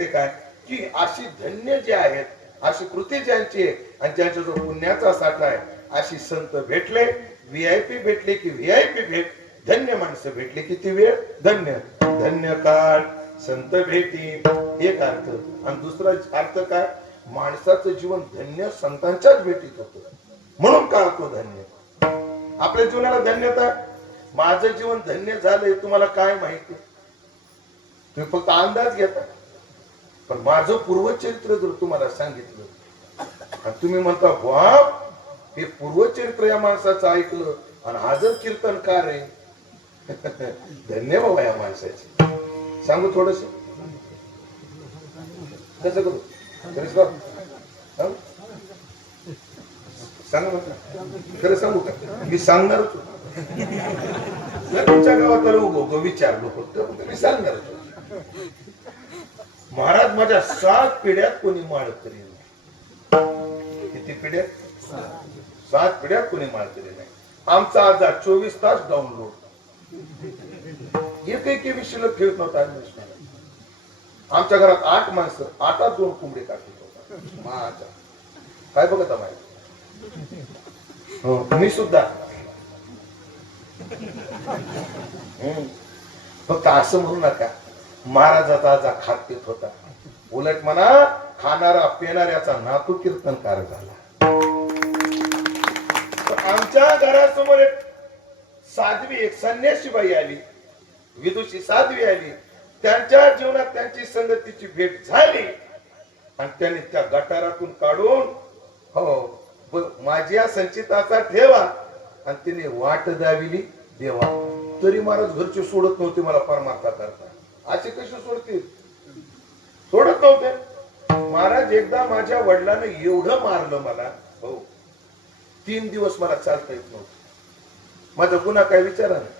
काय की अशी धन्य जे आहेत, अशी कृती ज्यांची आहे आणि ज्यांचा जो पुण्याचा साठा आहे, अशी संत भेटले, VIP भेटले की VIP भेट, धन्य माणसं भेटले की ती वेळ धन्य. धन्य काळ संत भेटी एक अर्थ, आणि दुसरा अर्थ काय, माणसाचं जीवन धन्य संतांच्याच भेटीत होतं म्हणून काळ तो धन्य. आपल्या जीवनाला धन्यता, माझं जीवन धन्य झालंय तुम्हाला काय माहिती, तुम्ही फक्त अंदाज घेता. पण माझं पूर्वचरित्र जर तुम्हाला सांगितलं आणि तुम्ही म्हणता बाप हे पूर्वचरित्र या माणसाचं ऐकलं आणि हा जर कीर्तनकार आहे, धन्य बाबा या माणसाचे. सांगू थोडस कसं करू सांगा म्हटलं, खरं सांगू का, मी सांगणारच तुमच्या गावात उभं विचारलो फक्त मी सांगणारच. महाराज माझ्या 7 पिढ्यात कोणी माळकरी नाही. किती पिढ्यात? 7 पिढ्यात कोणी माळकरी नाही. आमचा आजार 24 तास डाउनलोड, एक विषयला फिरत नव्हता. आमच्या घरात 8 माणसं, 8 2 कोंबडे काढत होता माझा. काय बघत माहिती, हो मी सुद्धा. फक्त असं म्हणू नका महाराजाचा आजा खात पित होता, उलट म्हणा खाणारा पेणाऱ्याचा नातू कीर्तनकार झाला. आमच्या घरासमोर एक साध्वी, एक संन्यासी बाई आली, विदुषी साध्वी आली. त्यांच्या जीवनात त्यांची संगतीची भेट झाली आणि त्यांनी त्या गटारातून काढून, हो माझ्या संचिताचा ठेवा, आणि तिने वाट दाविली देवा. तरी महाराज घरचे सोडत नव्हते मला परमार्था करता. असे कसे सोडतील, सोडत नव्हते. महाराज एकदा माझ्या वडिलांनी एवढं मारलं मला, हो 3 दिवस मला चालता येत नव्हतं. माझा गुन्हा काय विचारा नाही,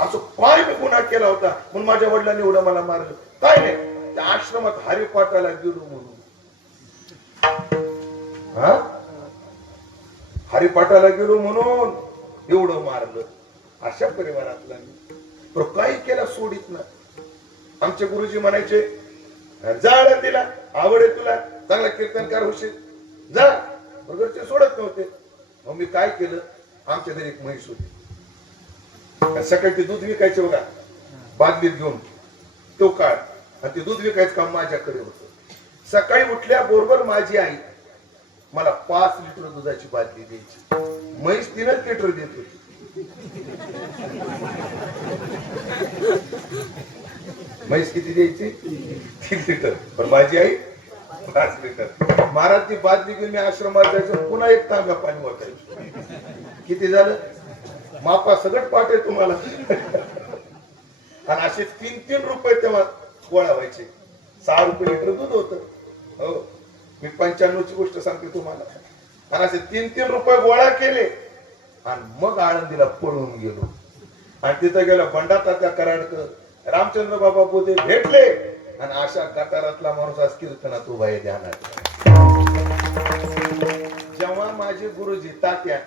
असं काय मी गुन्हा केला होता म्हणून माझ्या वडिलांनी एवढं मला मारलं, काय नाही. त्या आश्रमात हरिपाठाला गेलो म्हणून, हरिपाठाला गेलो म्हणून एवढं मारलं. अशा परिवारातला मी काही केला सोडित ना. आमचे गुरुजी म्हणायचे जा तिला आवड आहे, तुला चांगला कीर्तनकार होशील जा. घरचे सोडत नव्हते. मग मी काय केलं, आमच्या घरी एक म्हैस होती, सकाळी ते दूध विकायचे बघा बादलीत घेऊन, तो काळ, आणि ते दूध विकायचं काम माझ्याकडे होतं. सकाळी उठल्या बरोबर माझी आई मला 5 लिटर दुधाची बादली द्यायची. म्हैस 3 लिटर देत होती. म्हैस किती द्यायची? 3 लिटर. पण माझी आई 5 लिटर. महाराज ती बादली घेऊन मी आश्रमात जायचं, पुन्हा 1 तांब्या पाणी वाटायचं. किती झालं मापा सगळं पाठ आहे तुम्हाला. आणि असे 3-3 रुपये तेव्हा गोळा व्हायचे. 6 रुपये लिटर दूध होतं. हो मी 95ची गोष्ट सांगते तुम्हाला. आणि असे 3-3 रुपये गोळा केले आणि मग आळंदीला पळून गेलो. आणि तिथं गेलो बंडा तात्या कराडकर, रामचंद्र बाबा बोधे भेटले, आणि अशा गटारातला माणूस आज कीर्तनात उभा आहे ध्यानात. जेव्हा माझे गुरुजी तात्या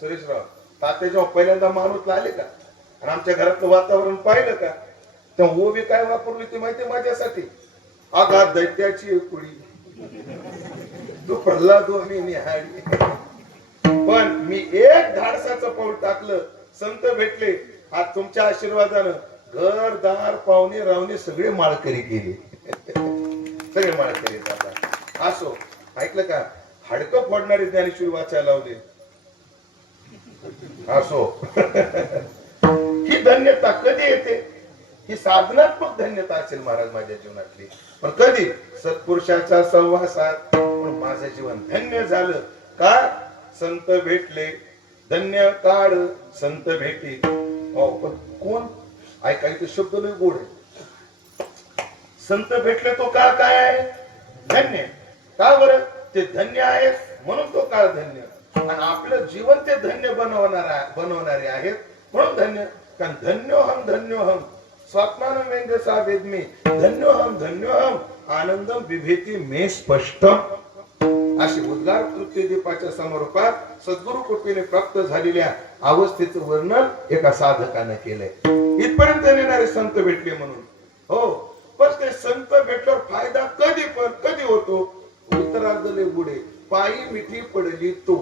सुरेशराव तात्या जेव्हा पहिल्यांदा माणूस आले का आणि आमच्या घरातलं वातावरण पाहिलं का, तेव्हा ओवी काय वापरली ती माहिती माझ्यासाठी, आघात दैत्याची कुडी तू प्रल्हाद मी निहाळी. पण मी एक धाडसाचं पाऊल टाकलं, संत भेटले आज तुमच्या आशीर्वादानं घर दार पाहुणे रावणे सगळे माळकरी गेले. सगळे माळकरी जातात. असो, ऐकलं का, हाडकं फोडणारे ज्ञानेश्वरी वाचायला लावले. असो. ही धन्यता कधी येते? ही साधनात्मक धन्यता असेल महाराज माझ्या जीवनातली. पण कधी? सत्पुरुषाच्या सहवासात. पण माझं जीवन धन्य झालं का? संत भेटले, धन्य काळ संत भेटी. हो, पण कोण? ऐकायचं शब्द लय गोड आहे. संत भेटले तो काळ काय आहे? धन्य. का बरं? ते धन्य आहे म्हणून तो काळ धन्य. आणि आपलं जीवन ते धन्य बनवणारे आहेत म्हणून धन्य. कारण धन्योहम स्वात्मानं व्यंजसा वेदमी धन्योहम आनंदम विभेती मे स्पष्टम. अशी उद्गार तृतीय दीपाच्या समरूपात सद्गुरु कृपेने प्राप्त झालेल्या अवस्थेचं वर्णन एका साधकाने केलंय. इथपर्यंत येणारे संत भेटले म्हणून. हो, पण ते संत भेटल्यावर फायदा कधी होतो? उत्तरार्ध लय गुढे. पायी मिठी पडली तो.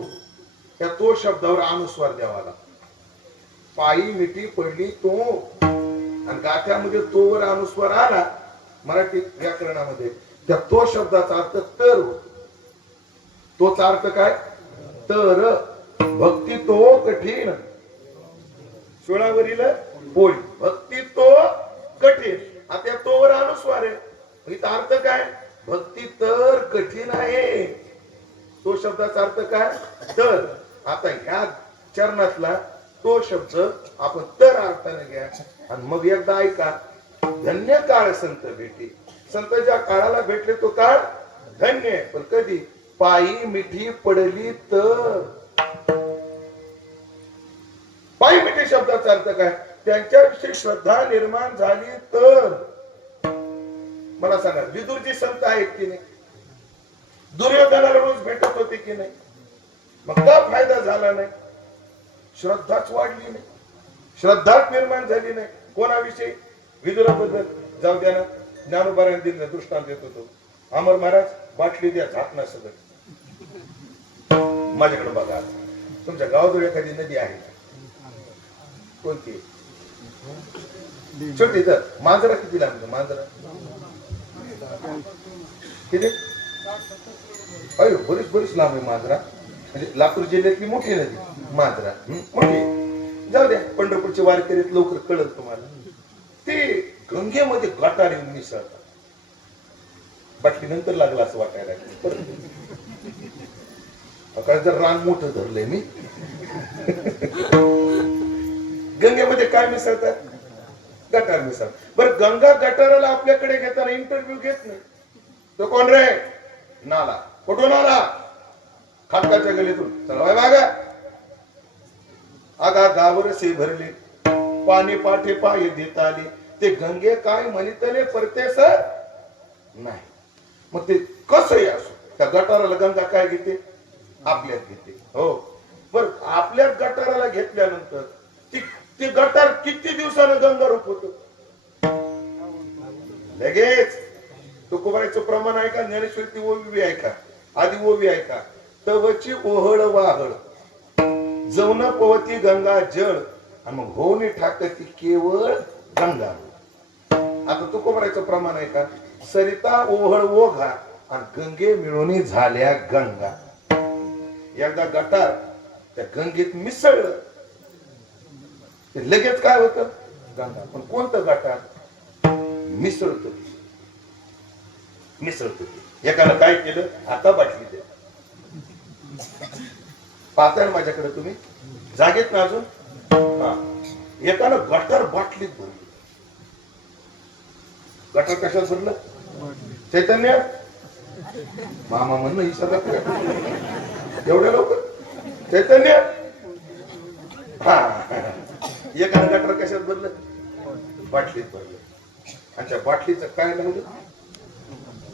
त्या तो शब्दावर अनुस्वार द्यावा लागतो. पायी मिठी पडली तो. आणि गाथ्यामध्ये तोवर अनुस्वार आला मराठी व्याकरणामध्ये, त्या तो शब्दाचा अर्थ तर होतो. तोचा अर्थ काय? तर. भक्ती तो कठीण सोळावरील बोल. भक्ती तो कठीण. आता तोवर अनुस्वार आहे. इथं अर्थ काय? भक्ती तर कठीण आहे. तो शब्दाचा अर्थ काय? तर. आता ह्या चरणातला तो शब्द आपण तर अर्थाने घ्या आणि मग एकदा ऐका. धन्य काळ संत भेटी. संत ज्या काळाला भेटले तो काळ धन्य आहे. पण कधी? पायी मिठी पडली तर. पायी मिठी शब्दाचा अर्थ काय? त्यांच्याविषयी श्रद्धा निर्माण झाली तर. मला सांगा, विदुरजी संत आहेत की नाही? दुर्योधनाला रोज भेटत होते की नाही? मग का फायदा झाला नाही? श्रद्धाच वाढली नाही, श्रद्धाच निर्माण झाली नाही. कोणाविषयी? विदुराबद्दल. जाऊ द्या ना, ज्ञानोबारायण दिलं दृष्टांत देत होतो. अमर महाराज बाटली द्या, झाकणा सगळं. माझ्याकडे बघा, तुमच्या गावाजवळ एखादी नदी आहे का? कोणती? छोटी. तर मांजरा किती लांब? मांजरा किती? अयो, बरीच लांब आहे मांजरा. म्हणजे लातूर जिल्ह्यातली मोठी नदी मांजरा. मोठी. जाऊ द्या, पंढरपूरचे वारकरीत लवकर कळत तुम्हाला. ते गंगेमध्ये गटार येऊन मिसळतात. बाटली नंतर लागला असं वाटायला लागलं. जर रान मोठं धरलंय मी. गंगेमध्ये काय मिसळतात? गटार मिसळतात. बरं, गंगा गटाराला आपल्याकडे घेताना इंटरव्ह्यू घेत नाही. तो कोण रे? नाला. कुठून आला? खाटकाच्या गलीतून. चला बाय बागा. आगा गावरसे भरले, पाणी पाठे पाय देत आले. ते गंगे काय म्हणितले परते सर नाही. मग ते कसंही असो, त्या गटाराला गंगा काय घेते? आपल्यात घेते. हो, बर आपल्या गटाराला घेतल्यानंतर ती गटार किती दिवसानं गंगा रूप होत? लगेच. तुकोबाईचं प्रमाण आहे का? ज्ञानेश्वरी ती ओवी आहे का? आधी ओवी आहे का? तवची ओहळ वाहळ जवना पवती गंगा जळ आणि मग होणे ठाकती केवळ गंगा. आता तुकोबाईचं प्रमाण आहे का? सरिता ओहळ ओघा आणि गंगे मिळून झाल्या गंगा. एकदा गटार त्या गंगेत मिसळलं ते लगेच काय होतं? गंगा. पण कोणतं गटार? मिसळतो. एकाला काय केलं? आता बाटली द्या. पाहताय माझ्याकडे तुम्ही? जागेत ना अजून? एकानं गटार बाटलीत भरली. गटार कशात भरलं? चैतन्य मामा म्हणणं ही सगळं एवढ्या लवकर चैतन्य. एकानं गटार कशात भरलं? बाटलीत भरलं. आणि त्या बाटलीचं काय लावलं?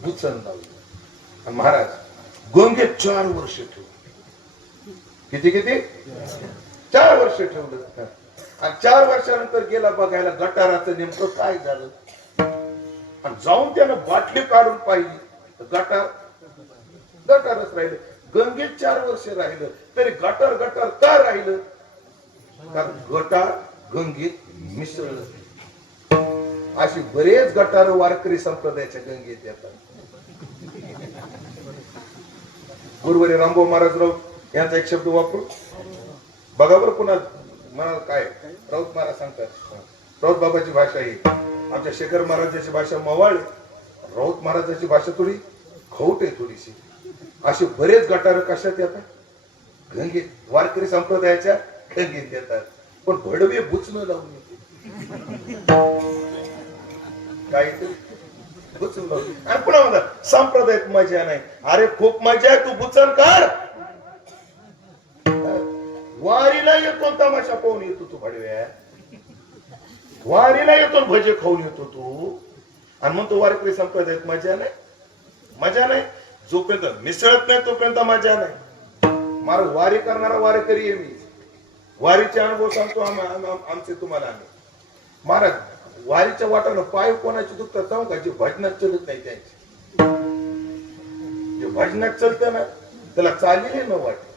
भूषण लावलं. आणि महाराज गंगेत 4 वर्ष ठेवलं. किती 4 वर्ष ठेवलं. आणि 4 वर्षानंतर गेला बघायला गटाराचं नेमकं काय झालं. आणि जाऊन त्यानं बाटली काढून पाहिली तर गटारच राहिलं. गंगेत 4 वर्ष राहिलं तरी गटार का राहिलं? कारण गटार गंगेत मिसळ. अशी बरेच गटार वारकरी संप्रदायाच्या गंगेत येतात. गुरुवारी रामभाऊ महाराज राऊत यांचा एक शब्द वापरू बघा बरं. पुन्हा मला काय राऊत महाराज सांगतात, राऊत बाबाची भाषा ही आमच्या शेखर महाराजाची भाषा मवाळ, राऊत महाराजाची भाषा थोडी खौट आहे थोडीशी. असे बरेच गटार कशात येतात? गंगेत, वारकरी संप्रदायाच्या गंगेत येतात. पण भडवे बुचणं लावून येते काय बुचून लावून. आणि पुन्हा म्हणतात संप्रदायात मजा नाही. अरे खूप मजा आहे, तू बुचण कर. वारीला येतो तमाशा पाहून येतो तू भडव्या, वारीला येतो भजे खाऊन येतो तू, आणि म्हणतो वारकरी संप्रदायात मजा नाही. मजा नाही जोपर्यंत मिसळत नाही तोपर्यंत मजा नाही. मार वारी करणारा वारकरी आहे मी. वारीचे अनुभव सांगतो आमचे तुम्हाला. आम्ही महाराज वारीच्या वाटानं पाय कोणाची दुखतात जाऊ का? जे भजनात चलत नाही त्यांची, जे भजनात चलत ना त्याला चालले न वाटे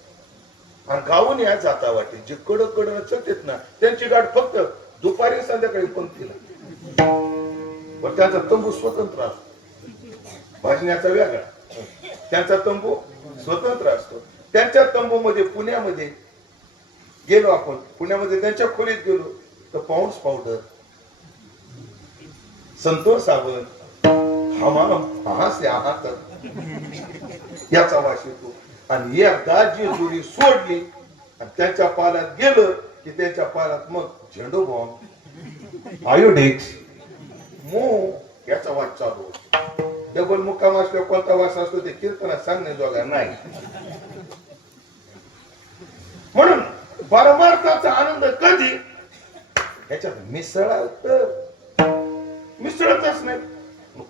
आणि गावून या जाता वाटे. जे कडक चलतेत ना त्यांची गाठ फक्त दुपारी संध्याकाळी पंक्तीला. पण त्यांचा तंबू स्वतंत्र असतो, भजनाचा वेगळा. त्यांचा तंबू स्वतंत्र असतो. त्यांच्या तंबू मध्ये पुण्यामध्ये गेलो आपण, पुण्यामध्ये त्यांच्या खोलीत गेलो तर पाऊंड्स पावडर, संतोष साबण, हमाम हास्य आहात याचा वास येतो. आणि एकदा जी जोडी सोडली आणि त्यांच्या पाल्यात गेलं की त्यांच्या पाल्यात मग झेंडू बॉम्ब, आयोडेक्स, मो याचा वास चालू होतो. डबल मुक्काम असल्यावर कोणता वास असतो ते कीर्तनात सांगण्याजोगा नाही. म्हणून परमार्थाचा आनंद कधी ह्याच्यात मिसळतच नाही.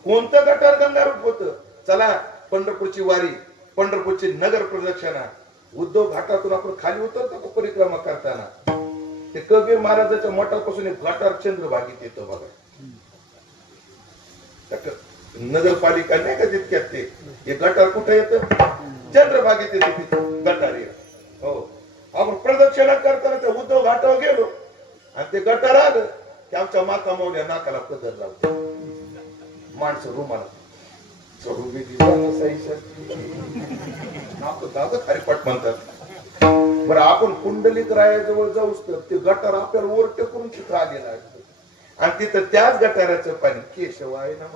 कोणतं गटार गंगारूप होत? चला पंढरपूरची वारी, पंढरपूरची नगर प्रदक्षिणा, उद्धव घाटातून आपण खाली उतरतो का परिक्रमा करताना? ते कबीर महाराजाच्या मठापासून एक गटार चंद्रभागीत येतो बघा. नगरपालिका नाही का तितक्यात ते हे गटार कुठे येतं? चंद्रभागेत येते गटार. हो, आपण प्रदक्षिणा करताना त्या उद्धव घाटावर गेलो आणि ते गटार आलं की आमच्या माता मावल्या नाकाला पदर लावतो. माणसं रुमाला हरिपाठ म्हणतात. बरं आपण कुंडलिक रायाजवळ जाऊच तर ते गटार आपल्याला ओरटे करून तिथं आलेला असतो आणि तिथं त्याच गटाराचं पाणी केशव आहे ना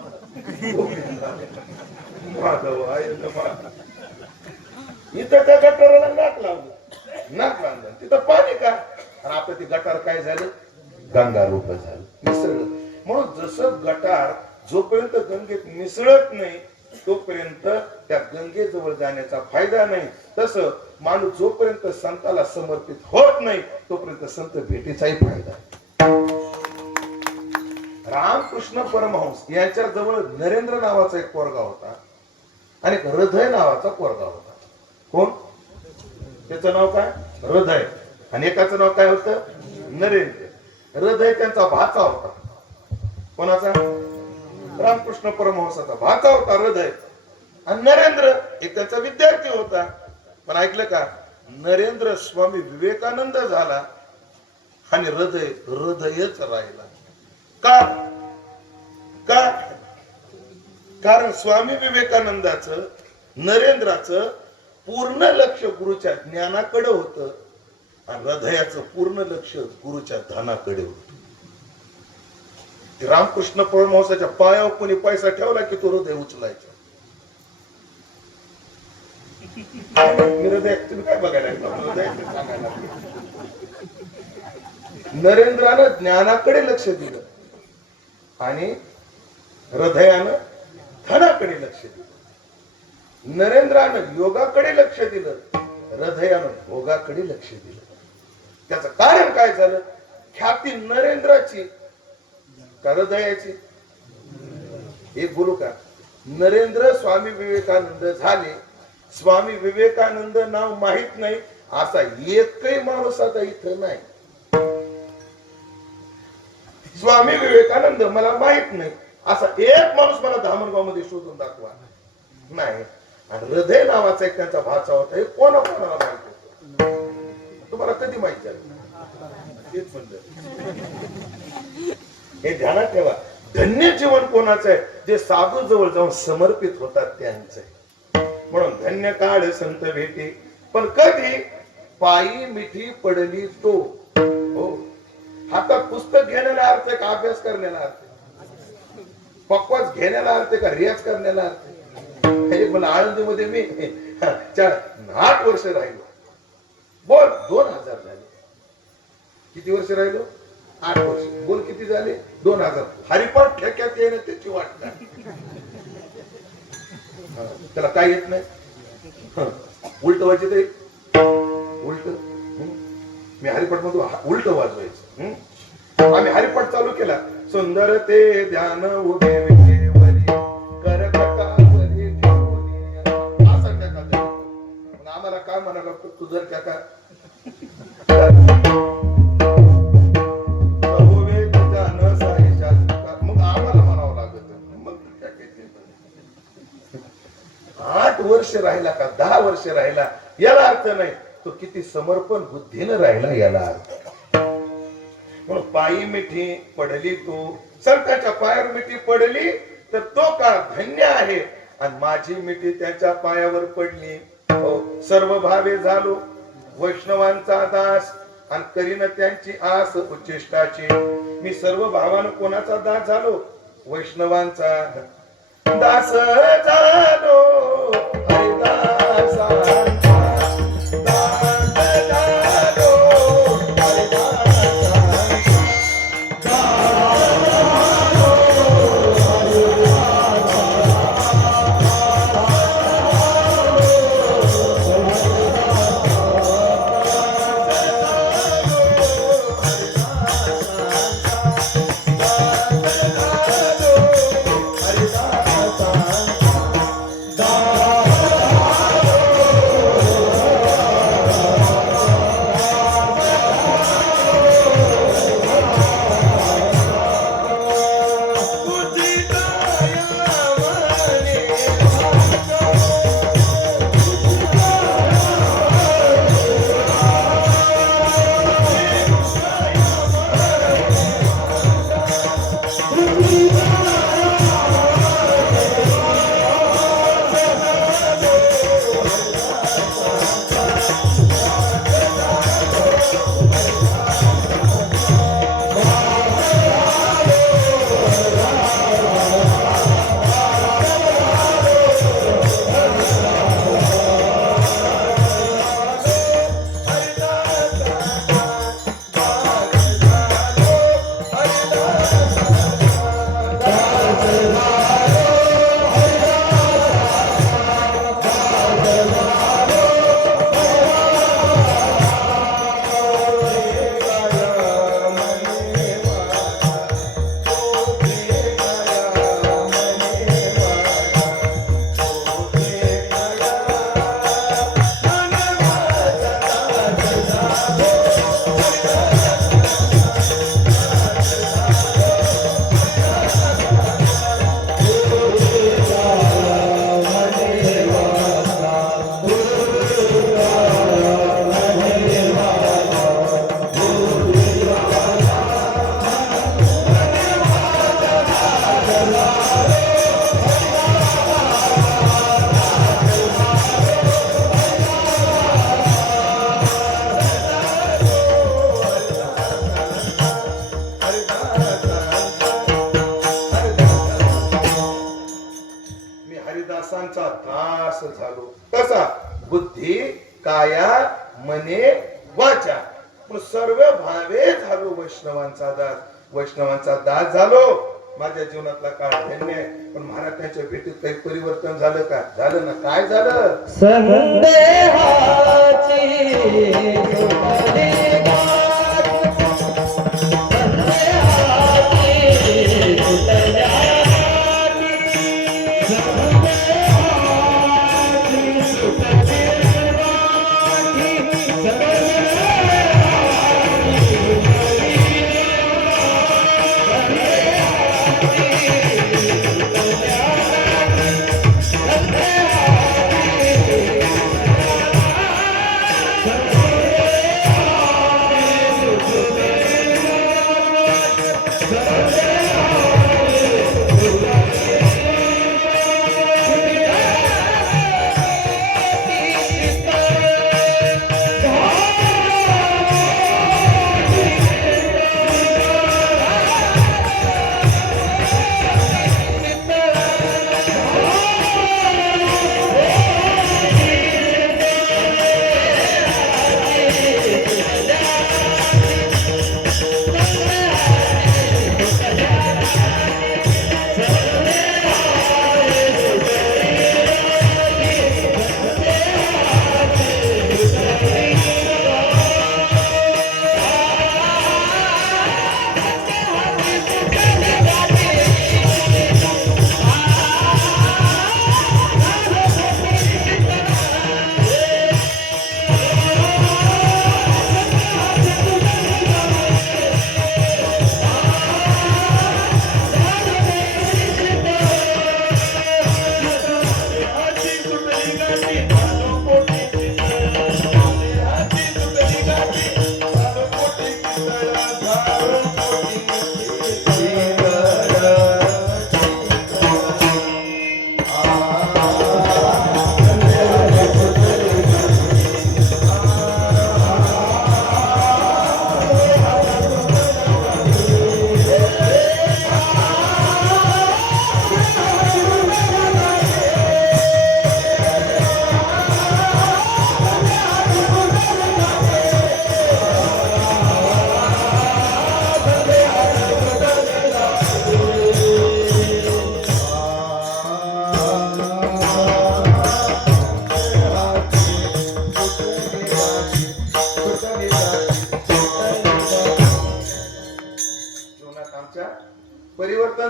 माधव आहे ना, इथं त्या गटाराला नाक लावलं तिथं पाणी का? आणि आपलं ते गटार काय झालं? गंगारूप झालं, मिसळलं. म्हणून जसं गटार जोपर्यंत गंगेत मिसळत नाही तोपर्यंत त्या गंगेजवळ जाण्याचा फायदा नाही. तसं माणूस जोपर्यंत संताला समर्पित होत नाही तोपर्यंत संत भेटीचाही फायदा. रामकृष्ण परमहंस यांच्या जवळ नरेंद्र नावाचा एक पोरगा होता आणि एक हृदय नावाचा पोरगा होता. कोण? त्याचं नाव काय? हृदय. आणि एकाचं नाव काय होतं? नरेंद्र. हृदय त्यांचा भाचा होता. कोणाचा? रामकृष्ण परमहंसाचा भाचा होता हृदय. आणि नरेंद्र एक त्याचा विद्यार्थी होता. पण ऐकलं का? नरेंद्र स्वामी विवेकानंद झाला आणि हृदयच राहिला. का? कारण स्वामी विवेकानंदाचं, नरेंद्राचं पूर्ण लक्ष गुरुच्या ज्ञानाकडे होतं आणि हृदयाचं पूर्ण लक्ष गुरुच्या धनाकडे होतं. रामकृष्ण परमहंसाच्या पायावर कोणी पैसा ठेवला की तो हृदय उचलायचा. हृदय तुम्ही काय बघायला सांगायला? नरेंद्रानं ज्ञानाकडे लक्ष दिलं आणि हृदयानं धनाकडे लक्ष दिलं. नरेंद्रानं योगाकडे लक्ष दिलं, हृदयानं भोगाकडे लक्ष दिलं. त्याचं कारण काय झालं? ख्याती नरेंद्राची का हृदयाची? एक बोलू का? नरेंद्र स्वामी विवेकानंद झाले. स्वामी विवेकानंद नाव माहित नाही असा एकही माणूस आता इथं नाही. स्वामी विवेकानंद मला माहित नाही असा एक माणूस मला धामणगाव मध्ये शोधून दाखवा नाही. आणि हृदय नावाचा एक त्यांचा भाचा होता. हे कोणाला माहित होतं? तुम्हाला कधी माहित झालं? तेच म्हणलं हे ध्यानात ठेवा. धन्य जीवन कोणाचं आहे? जे साधू जवळ जाऊन समर्पित होतात त्यांचं आहे. म्हणून धन्य काळ संत भेटे, पण कधी पायी मिठी पडली तो. हो, हातात पुस्तक घेण्याला अर्थ आहे का अभ्यास करण्याला अर्थ आहे? पक्वाच घेण्याला अर्थ आहे का रियाज करण्याला अर्थ आहे? मला आळंदीमध्ये मी 8 वर्ष राहिलो. बोल 2000 झाले. किती वर्ष राहिलो? 8 वर्ष. बोल किती झाले? 2000. हरिपाठ ठेक्यात येणं त्याची वाट नाही. त्याला काय येत नाही? उलट व्हायचे ते उलट. मी हरिपाठ मधून उलट वाजवायचं. आम्ही हरिपाठ चालू केला. सुंदर ते ध्यान उभे विटेवरी, कर कटावरी ठेवली. असा ठेका झाला. मग आम्हाला काय म्हणायला लागतं? तू जर ठेका मग आम्हाला म्हणावं लागत. मग 8 वर्ष राहिला का 10 वर्ष राहिला याला अर्थ नाही. तो किती समर्पण बुद्धीनं राहिला याला अर्थ. म्हणून पायी मिठी पडली तो, संतांच्या पायावर मिठी पडली तर तो का धन्य आहे. आणि माझी मिठी त्याच्या पायावर पडली. हो, सर्व भावे झालो वैष्णवांचा दास, आणि करीन त्यांची आस उच्चिष्टाची. मी सर्व भावानं कोणाचा दास झालो? वैष्णवांचा दास झालो. हरिदासांचा हरिदासांचा दास झालो. कसा? बुद्धी काया मने वाचा. सर्व भावे झालो वैष्णवांचा दास. वैष्णवांचा दास झालो. माझ्या जीवनातला काळ धन्य आहे. पण महाराज त्यांच्या भेटीत काही परिवर्तन झालं का? झालं ना. काय झालं?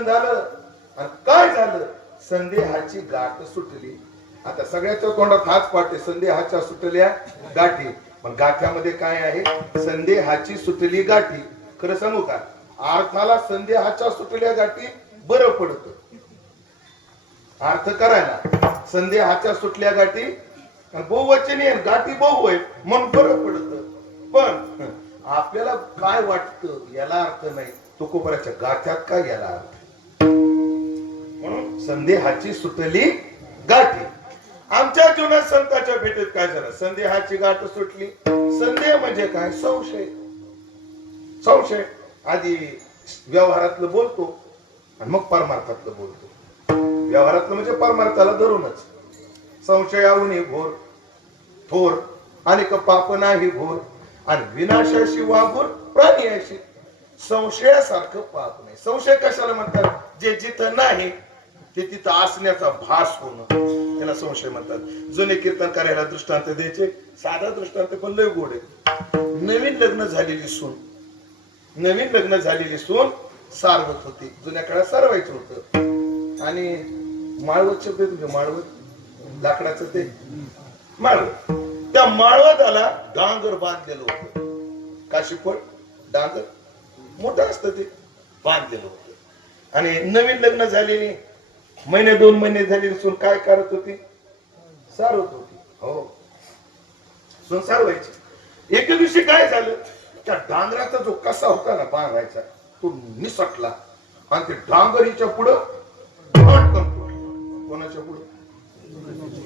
झालं आणि काय झालं, संदेहाची गाठ सुटली. आता सगळ्याच्या तोंडात हाच पाठे, संदेहाच्या सुटल्या गाठी. पण गाठ्यामध्ये काय आहे, संदेहाची सुटली गाठी. खरं सांगू का, अर्थाला संदेहाच्या सुटल्या गाठी बरं पडतं अर्थ करायला. संदेहाच्या सुटल्या गाठी बहुवचनी आहे, गाठी बहु आहे म्हणून बरं पडतं. पण आपल्याला काय वाटतं याला अर्थ नाही, तुकोबराच्या गाठ्यात काय याला अर्थ. म्हणून संदेहाची सुटली गाठी. आमच्या जीवनात संतांच्या भेटीत काय झालं, संदेहाची गाठ सुटली. संदेह म्हणजे काय, संशय. संशय आधी व्यवहारातलं बोलतो आणि मग परमार्थातलं बोलतो. व्यवहारातलं म्हणजे परमार्थाला धरूनच. संशय आऊनी घोर थोर आणि पाप नाही घोर आणि विनाशाशी वागून प्राणी अशी. संशयासारखं पाप नाही. संशय कशाला म्हणतात, जे जिथं नाही ते तिथं असण्याचा भास होणं, त्याला संशय म्हणतात. जुने कीर्तन करायला दृष्टांत द्यायचे, साधा दृष्टांत पण लय गोड आहे. नवीन लग्न झालेली सून सारवत होती. जुन्या काळात सारवायचं होतं. आणि माळवत शब्द तुझे, माळवत लाकडाचं ते माळवत, त्या माळवताला डांगर बांधलेलं होतं. काशीफळ डांगर मोठं असतं ते बांधलेलं होतं. आणि नवीन लग्न झालेली, महिने 2 महिने झालेली सून काय करत होती, सारवत होती. हो, सून सारवायची. एके दिवशी काय झालं, त्या डांगराचा जो कसा होता ना बांधायचा, तो निसटला आणि ते डांगरीच्या पुढं कोणाच्या पुढं,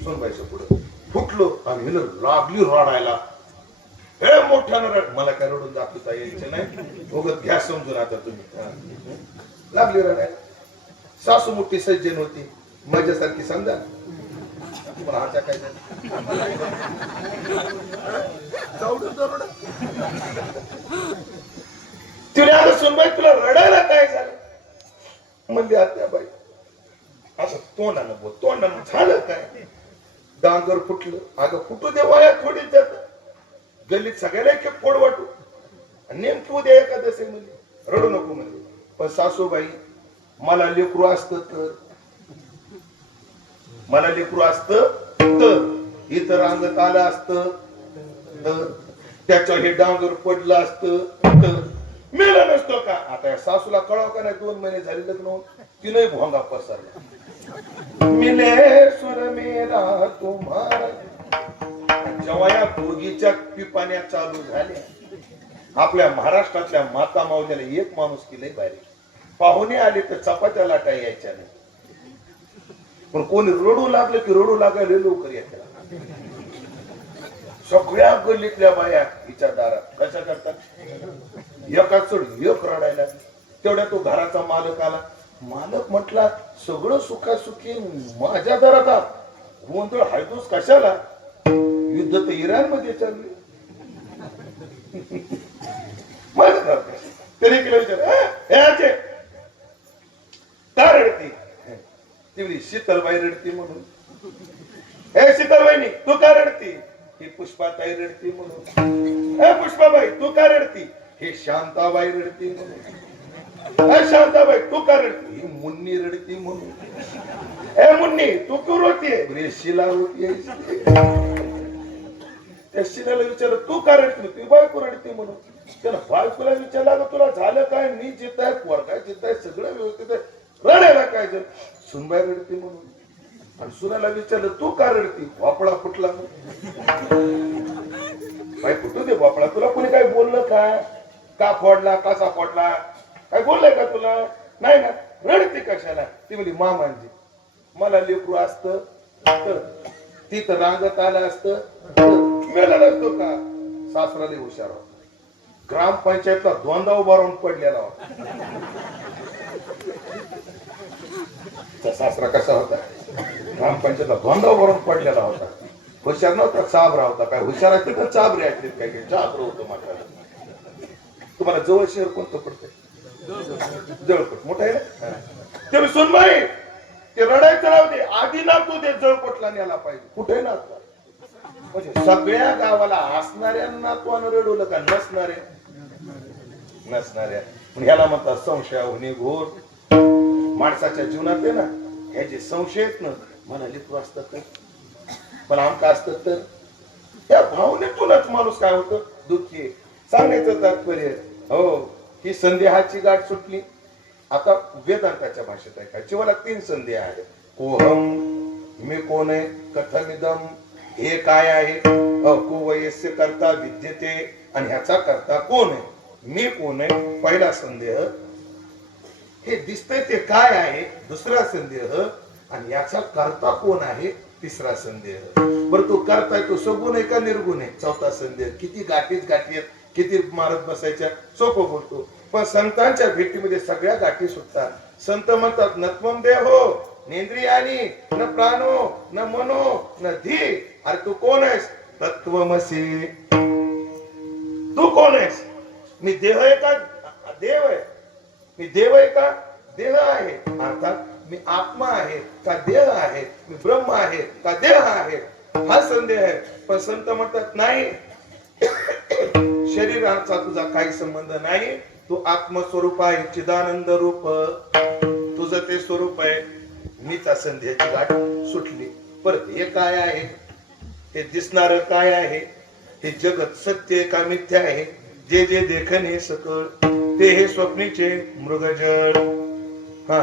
सोनबाईच्या पुढं फुटलो. आणि हिला लागली रडायला. हे मोठ्यानं रड. मला काय रडून दाखवता यायचं नाही, उगत घ्या समजून आता तुम्ही. लागली रडायला. सासू मोठी सज्जन होती, माझ्यासारखी समजा. पण आता काय झालं, तिने आता सुनबाई तुला रडायला काय झालं म्हणजे, आता बाई असं तोंडानं बोल, तोंडानं झालं काय. डांगर फुटलं. अगं फुटू दे वाया थोडी, जात गल्लीत सगळ्याला एक फोड वाटू, नेमकी उद्या एकादशी म्हणजे रडू नको म्हणजे. पण सासूबाई, मला लेकरू असतं तर इतर अंगत आलं असतं तर, त्याचं हे डांगर पडलं असतं तर मेला नसतो का. आता या सासूला कळाव का नाही, 2 महिने झाले लग्न, तिने भोंगा पसरला. मिले सुर मेरा तुम्हारा. जेव्हा या दोघीच्या पिपाण्या चालू झाल्या, आपल्या महाराष्ट्रातल्या माता माऊलीला एक माणूस केलंय बाहेर. पाहुणे आले तर चपात्या लाटा यायच्या नाही, पण कोणी रडू लागलं की रडू लागायला लवकर येतात. सगळ्या गल्लीतल्या बाया हिच्या दारात कशा करतात, एका चढ एक रडायला. तेवढ्या तो घराचा मालक आला. मालक म्हटला, सगळं सुखासुखी माझ्या दारात, गोंधळ हायदूस कशाला, युद्ध तर इराण मध्ये चालले. त्याने केलं विचार, का रडती. ती शीतलबाई रडती म्हणून. हे शीतलबाईनी तू का रडती. ही पुष्पाताई रडती म्हणून. हे पुष्पाबाई तू का रडती. हे शांताबाई रडती म्हणून. हे शांताबाई तू का रडती. ही मुन्नी रडती म्हणून. हे मुन्नी तू क्यों रोती है. शिला रोती है. त्या शिलाला विचारलं तू का रडती. ती बायको रडती म्हणून. त्याला बायकोला विचारलं तुला झालं काय. मी जित आहे, पोरगा जित आहे, सगळं व्यवस्थित आहे, रडायला काय जर. सुनबाई रडती म्हणून. आणि सुनाला विचारलं तू का रडती. वापळा फुटला. बाई फुटू दे वापळा, तुला कोणी काय बोललं का फोडला, कसा फोडला, काय बोललंय का तुला. नाही ना, रडती कशाला. ती म्हणली मामांजी मला लेकरू असतं तर, तिथं रांगत आलं असतं तर मेला नसतो का. सासराने हुशार होता. ग्रामपंचायतला दोनदा उभा राहून पडलेला होता. सासरा कसा होता, ग्रामपंचायतला दोनदा उभा राहून पडलेला होता. हुशार नव्हता, चाबरा होता. काय हुशार असते तर चाबरे असते, काय काय चाबरं होतं मात्र. तुम्हाला जवळ शहर कोणतं पडतंय. जळकोट मोठं आहे ना. ते सुनबाई ते रडायचं राहू दे, आधी ना तू ते जळकोटला न्यायला पाहिजे. कुठे ना म्हणजे सगळ्या गावाला असणाऱ्यांना तू रडवलं का नसणाऱ्या ह्याला म्हणतात संशयाहुनी घोर. माणसाच्या जीवनात आहे ना हे जे संशय आहेत ना म्हणाले तू असतात तर पण आमका असतात तर त्या भावनेतूनच माणूस काय होतं दुःखी आहे. सांगायचं तात्पर्य हो ही संदेहाची गाठ सुटली. आता वेदांताच्या भाषेत आहे काय जीवाला 3 संधी आहेत. कोहम मी कोण आहे, कथमिदम हे काय आहे, कोवयस्य करता विद्यते आणि ह्याचा करता कोण आहे, मी कोण आहे पहिला संदेह, हे दिसतंय ते काय आहे दुसरा संदेह आणि याचा करता कोण आहे तिसरा संदेह. बरं तो करताय तो सगुण आहे का निर्गुण आहे चौथा संदेह. किती गाठीत गाठी आहेत किती मारत बसायच्या सोपं बोलतो पण संतांच्या भेटीमध्ये सगळ्या गाठी सुटतात. संत म्हणतात नत्वम देहो नेंद्रियानी न प्राणो न मनो न धी. अरे तू कोण आहेस, तत्वमसी. तू कोण आहेस, मी देह आहे का देव आहे, मी देव आहे का देह आहे, अर्थात मी आत्मा आहे का देह आहे, मी ब्रह्म आहे का देह आहे, हा संदेह आहे. पण संत म्हणतात नाही शरीराचा तुझा काही संबंध नाही, तू आत्मस्वरूप आहे चिदानंद रूप, तुझं ते स्वरूप आहे. मीचा संध्याची गाठ सुटली. परत हे काय आहे, हे दिसणार काय आहे, हे जगत सत्य का मिथ्या आहे, जे जे देखणे सकळ ते हे स्वप्नीचे मृगजळ. हा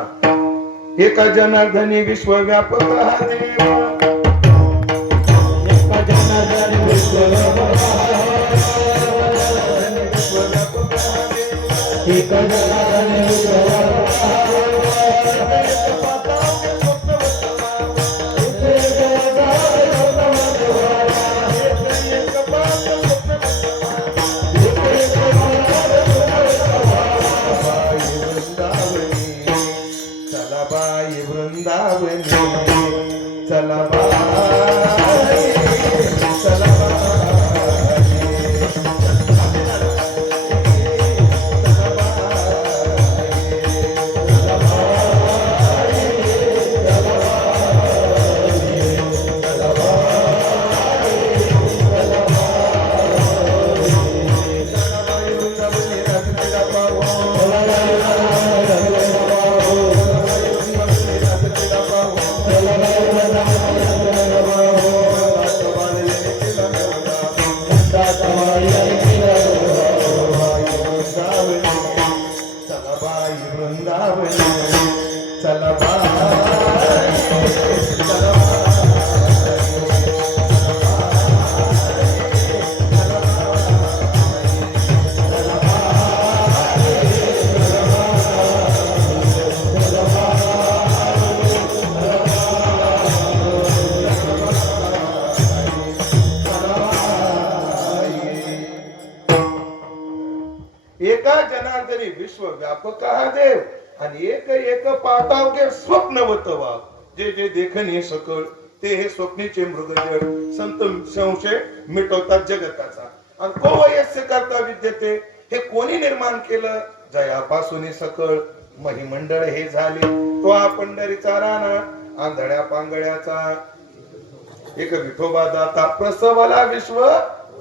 एका जनार्दनी विश्वव्यापक हा देव, एका जनार्दनी विश्वव्यापक एका जनार्दनी चला एका जनार्दनी विश्व व्यापक हा देव आणि एक एक पातावगे स्वप्नवत वाव, जे जे देखणे सकळ ते हे स्वप्नीचे मृगजळ. संत संशय मिटवतात जगताचा. आणि कोवयस्य करता विद्यते, हे कोणी निर्माण केलं, जयापासून सकळ महिमंडळ हे झाले. तो हा पंढरीचा राणा आंधळ्या पांगळ्याचा, एक विठोबा दाता प्रसवला विश्व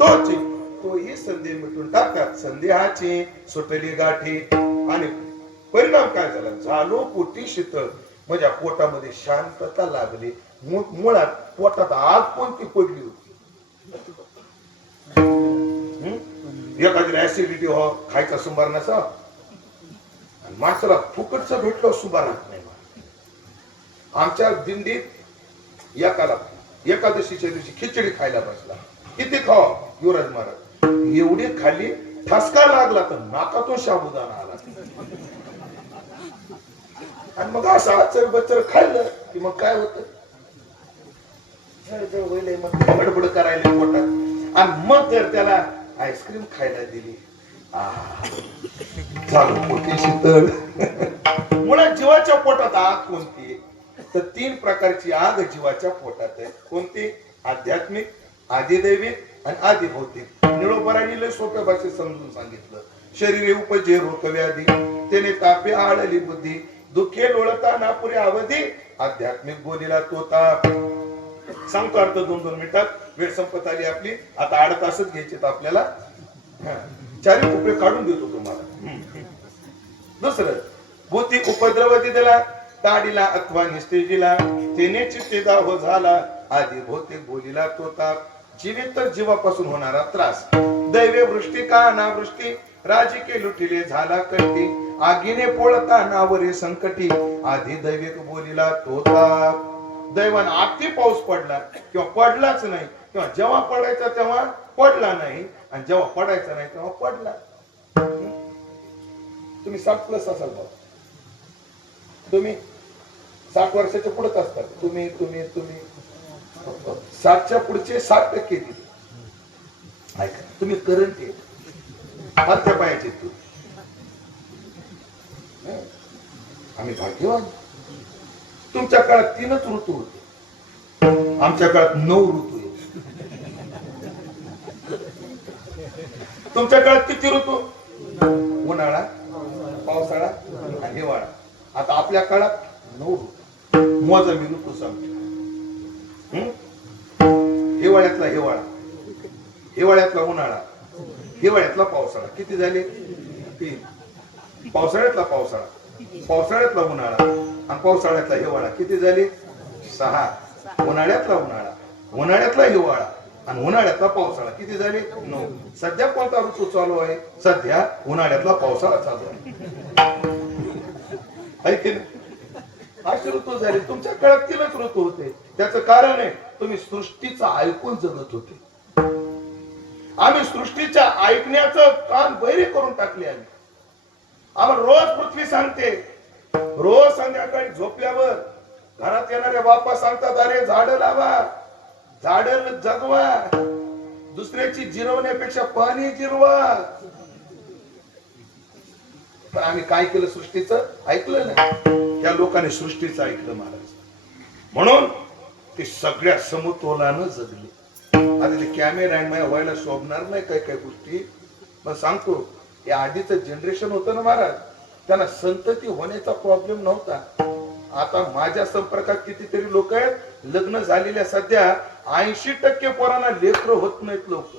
तोची, तोही संधी मिटून टाकतात संदेहाची सुटली गाठी. आणि परिणाम काय झाला, झालो पोटी शीतळ, माझ्या पोटामध्ये शांतता लागली. मुळात पोटात आग कोणती पडली होती, एखाद्याला ऍसिडिटी हो खायचा सुंबार नसा, माणसाला फुकटचं भेटलं सुंबारात नाही. आमच्या दिंडीत एकाला एकादशीच्या दिवशी खिचडी खायला बसला, किती खावा युवराज महाराज, एवढी खाली ठसका लागला तर नाकातून साबुदाणा आला. आणि मग असं आचर बचर खाल्लं की मग काय होत, बडबड करायला पोटात. आणि मग जर त्याला आईस्क्रीम खायला दिली, झालं पोटी शीतळ. मुळात जीवाच्या पोटात आग कोणती, तर 3 प्रकारची आग जीवाच्या पोटात आहे. कोणती, आध्यात्मिक, आदिदैविक आणि आदिभौतिक. निळोपराने लय सोप्या भाषेत समजून सांगितलं. शरीरे उपजे रोग व्याधी, त्याने तापे आळली बुद्धी, दुःखे लोळता नापुरे अवधी, आध्यात्मिक बोलीला तो ताप. सांगतो अर्थ 2-2 मिनिटात, वेळ संपत आली आपली. आता 8 तासच घ्यायचे आपल्याला, 4 उपयोग काढून देतो तुम्हाला. दुसरं भूती उपद्रव दिला ताडीला अथवा निस्तेजीला तेने चित्तेदा हो झाला आधी बहुतेक बोलीला तो ताप जीवित तर जीवापासून होणारा त्रास दैवे वृष्टी का अनावृष्टी राजके लुटिले झाला कळती आगीने पोळता नावरे संकटी आधी दैविक बोलीला तो ताप दैवान अति पाऊस पडला किंवा पडलाच नाही किंवा जेव्हा पडायचा तेव्हा पडला नाही आणि जेव्हा पडायचा नाही तेव्हा पडला. तुम्ही 60+ असाल बाबा, तुम्ही 60 वर्षाच्या पुढेच असतात. तुम्ही 60च्या पुढचे 60% दिले. ऐका, तुम्ही करंट आहे हातच्या पायाचे तू. आम्ही भाग्यवान. तुमच्या काळात 3च ऋतू होते, आमच्या काळात 9 ऋतू आहे. तुमच्या काळात किती ऋतू? उन्हाळा, पावसाळा आणि हिवाळा. आता आपल्या काळात 9 ऋतू. मोजा मी ऋतू सांगतो. हिवाळ्यातला हिवाळा, हिवाळ्यातला उन्हाळा, हिवाळ्यातला पावसाळा. किती झाले? 3. पावसाळ्यातला पावसाळा, पावसाळ्यातला उन्हाळा आणि पावसाळ्यातला हिवाळा. किती झाले? 6. उन्हाळ्यातला उन्हाळा, उन्हाळ्यातला हिवाळा आणि उन्हाळ्यातला पावसाळा. किती झाले? 9. सध्या कोणता ऋतू चालू आहे? सध्या उन्हाळ्यातला पावसाळा चालू आहे. ऐक ना, असे ऋतू झाले. तुमच्या काळात 3च ऋतू होते. त्याचं कारण आहे तुम्ही सृष्टीचं ऐकून जगत होते. आम्ही सृष्टीच्या ऐकण्याचं कान बहिरे करून टाकले. आम्हाला रोज पृथ्वी सांगते, रोज संध्याकाळी झोपल्यावर घरात येणारे बाप्पा सांगतात, अरे झाड लावा, झाड जगवा, दुसऱ्याची जिरवण्यापेक्षा पाणी जिरवा. पण आम्ही काय केलं? सृष्टीचं ऐकलं नाही. त्या लोकांनी सृष्टीचं ऐकलं महाराज, म्हणून ते सगळ्या समतोलानं जगले. आता ते कॅमेरा व्हायला शोभणार नाही काही काही गोष्टी, पण सांगतो हे आधीचं जनरेशन होतं ना महाराज, त्यांना संतती होण्याचा प्रॉब्लेम नव्हता. आता माझ्या संपर्कात कितीतरी लोक आहेत, लग्न झालेल्या सध्या 80% पोरांना लेकर होत नाहीत. लोक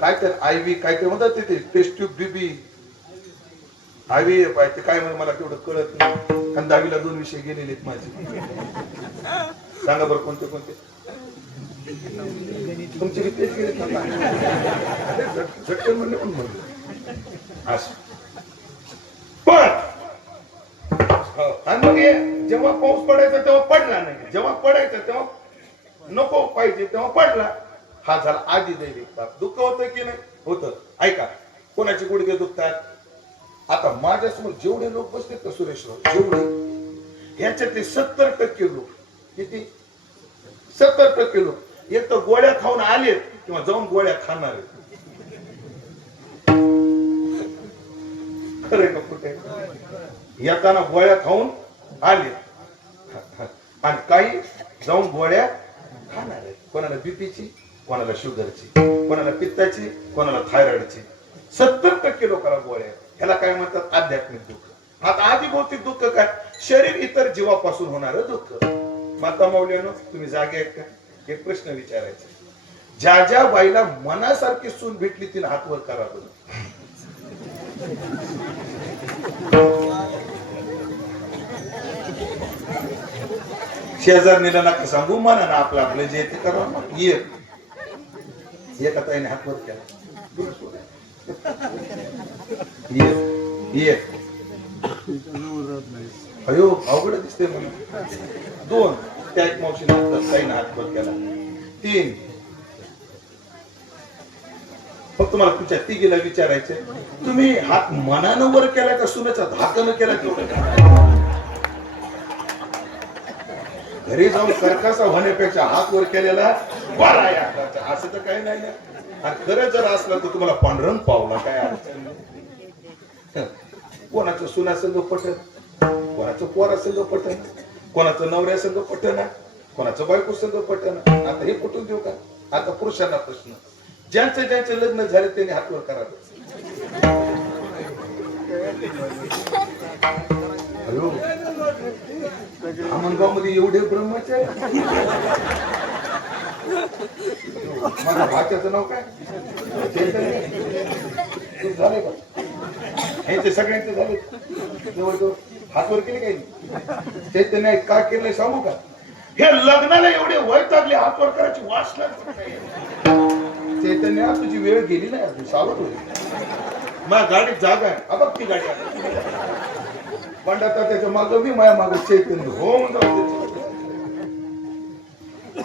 काय तर आयव्ही काय ते म्हणतात, ते टेस्ट ट्यूब बीबी आयव्ही पाहिजे काय म्हणजे मला तेवढं कळत नाही. कारण 10वीला 2 विषय गेलेले माझे. सांगा बरं कोणते कोणते तुमचे रितेश गेले? झटकन म्हणले पण म्हणले असं. पण आणि मग जेव्हा पाऊस पडायचा तेव्हा पडला नाही, जेव्हा पडायचा तेव्हा नको पाहिजे तेव्हा पडला. हा झाला आधी दैविक ताप. दुःख होतं की नाही? होतं. ऐका, कोणाचे गुडघे दुखतात? आता माझ्यासमोर जेवढे लोक बसते का सुरेशराव, जेवढे ह्याच्यातले 70% लोक, किती? 70% लोक एक तर गोळ्या खाऊन आले किंवा जाऊन गोळ्या खाणार. खरे का कुठे? येताना गोळ्या खाऊन आले आणि काही जाऊन गोळ्या खाणार आहे. कोणाला बीपीची, कोणाला शुगरची, कोणाला पित्ताची, कोणाला थायरॉइडची. 70% लोकांना गोळ्या. ह्याला काय म्हणतात? आध्यात्मिक दुःख. आता आधी भौतिक दुःख काय? शरीर इतर जीवापासून होणार दुःख. माता मौल्यानो, तुम्ही जागे आहेत का? एक प्रश्न विचारायचा. ज्या ज्या बाईला मनासारखी सून भेटली तिने हात वर करा बरं. शेजारणीला नका सांगू, म्हणा ना आपलं आपलं जे ते करा. एका ताईने हात वर केला. अयो अवघड दिसते मला. 2 त्या एक मावशीने ताईने हात वर केला. 3 फक्त मला तुमच्या तिघीला विचारायचंय, तुम्ही हात मनानं वर केला का सुनेचा धाकानं केला? तेवढं घरी जाऊन कर्कसा होण्यापेक्षा हात वर केलेला बरा आहे. असं तर काही नाही. आणि खरं जर असलं तर तुम्हाला पांढरण पावला काय अडचण नाही. कोणाचं सुना संघ पटन, कोणाचं पोरा संघ पटन, कोणाचं नवऱ्या संघ पटना, कोणाचं बायको संघ पटना. आता हे कुठून देऊ का? आता पुरुषांना प्रश्न, ज्यांचं ज्यांचे लग्न झाले त्यांनी हात वर करावं. हॅलो, आमनगाव मध्ये एवढे ब्रह्मचारी. माझ्या भाच्याचं नाव काय? झाले का? हे ते सगळ्यांचे झाले जवळजवळ हातवर केले काही चैतन्य काय केलंय सांगू का हे लग्नाला एवढे वैतागले हातवर करायची वासना चैतन्य तुझी वेळ गेली नाही तू सावध होईल माझ्या गाडीत जागा आहे अबघ ती गाडी पंडाता त्याच्या माग मी माझ्या माग चैतन्य होऊन जाऊ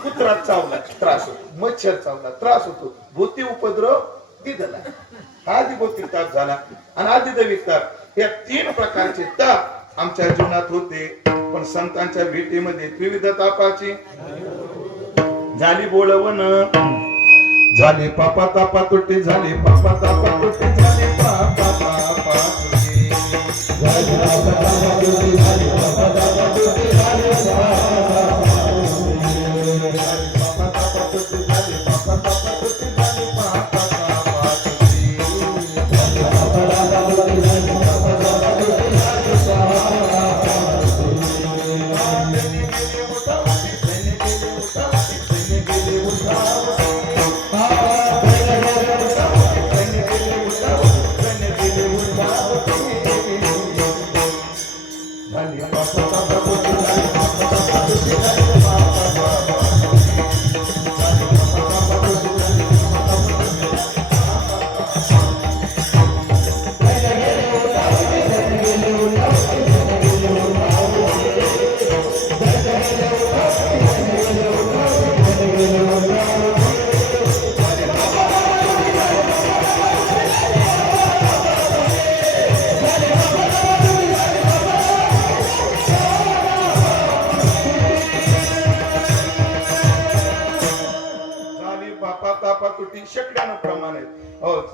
कुत्रा चावला त्रास होतो मच्छर चावला त्रास होतो भूती उपद्रव दिदला आधी भौतिक ताप झाला आणि आधी दैविक ताप या 3 प्रकारचे ताप आमच्या जीवनात होते पण संतांच्या भेटीमध्ये विविध तापाची झाली बोलवण झाले पापा तापा तुटे झाले पापा तापा तुटे झाले पापा तापा तुटे झाले पापा तापा तुटे झाले पापा तापा तुटे झाले पापा तापा तुटे झाले पापा तापा तुटे झाले पापा तापा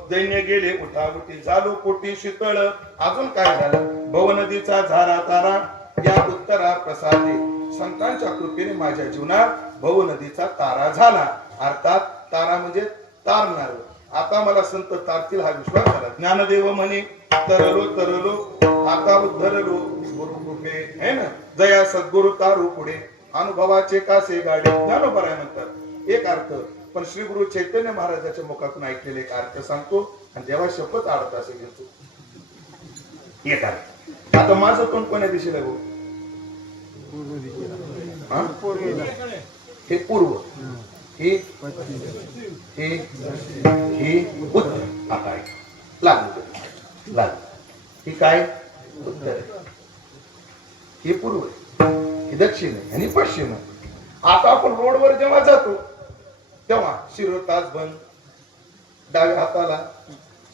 दैन्य गेले उठाउठी झालो कोटी शीतळ अजून काय झालं भव नदीचा झारा तारा या उत्तरा प्रसादे संतांच्या कृपेने माझ्या जीवनात भव नदीचा तारा झाला अर्थात तारा म्हणजे तारणार आता मला संत तारतील हा विश्वास झाला ज्ञानदेव म्हणे तरलो तरलो आता उद्धरलो गुरु कृपे है ना जया सद्गुरु तारू पुढे अनुभवाचे कासे गाडे ज्ञानोबराय म्हणतात एक अर्थ पण श्री गुरु चैतन्य महाराजांच्या मुखातून ऐकलेले एक अर्थ सांगतो आणि जेव्हा शपथ आडत असे घेतो एक अर्थ आता माझं तोंड कोण्या दिशेला गो हे पूर्व हे उत्तर आता लागू हे काय उत्तर हे पूर्व हे दक्षिण आहे आणि पश्चिम आहे आता आपण रोडवर जेव्हा जातो तेव्हा शिरोताज बंद डाव्या हाताला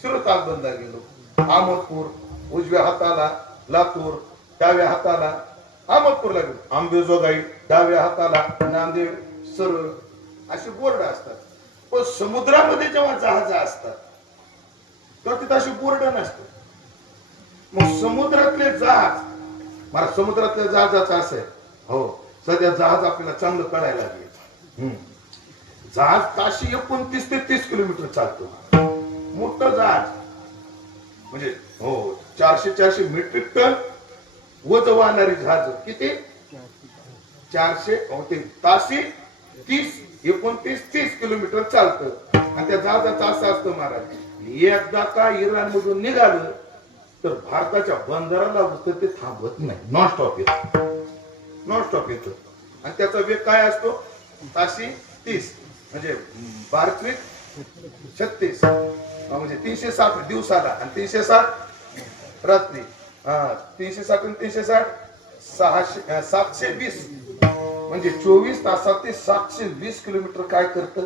शिरोताज बंद गेलो अहमदपूर उजव्या हाताला लातूर डाव्या हाताला अहमदपूरला गेलो आंबेजोगाई डाव्या हाताला नांदेड सरळ असे बोर्ड असतात पण समुद्रामध्ये जेव्हा जहाज असतात तेव्हा तिथे असे बोर्ड नसतात मग समुद्रातले जहाज मला समुद्रातल्या जहाजाचं असं आहे हो सध्या जहाज आपल्याला चांगलं कळायला लागले जहाज ताशी 29 ते 30 किलोमीटर चालतो मोठं जहाज म्हणजे हो 400 मेट्रिक टन वजन वाहणारी जहाज किती 400 ते ताशी 29-30 किलोमीटर चालतं आणि त्या जहाजाचं असं असतं महाराज एकदा का इराण मधून निघालं तर भारताच्या बंदराला ते थांबत नाही नॉनस्टॉप येतो आणि त्याचा वेग काय असतो ताशी 30 म्हणजे 12-36 म्हणजे 360 दिवसाला आणि 360 रात्री 360 आणि 360 720 म्हणजे 24 तासात ते 720 किलोमीटर काय करतं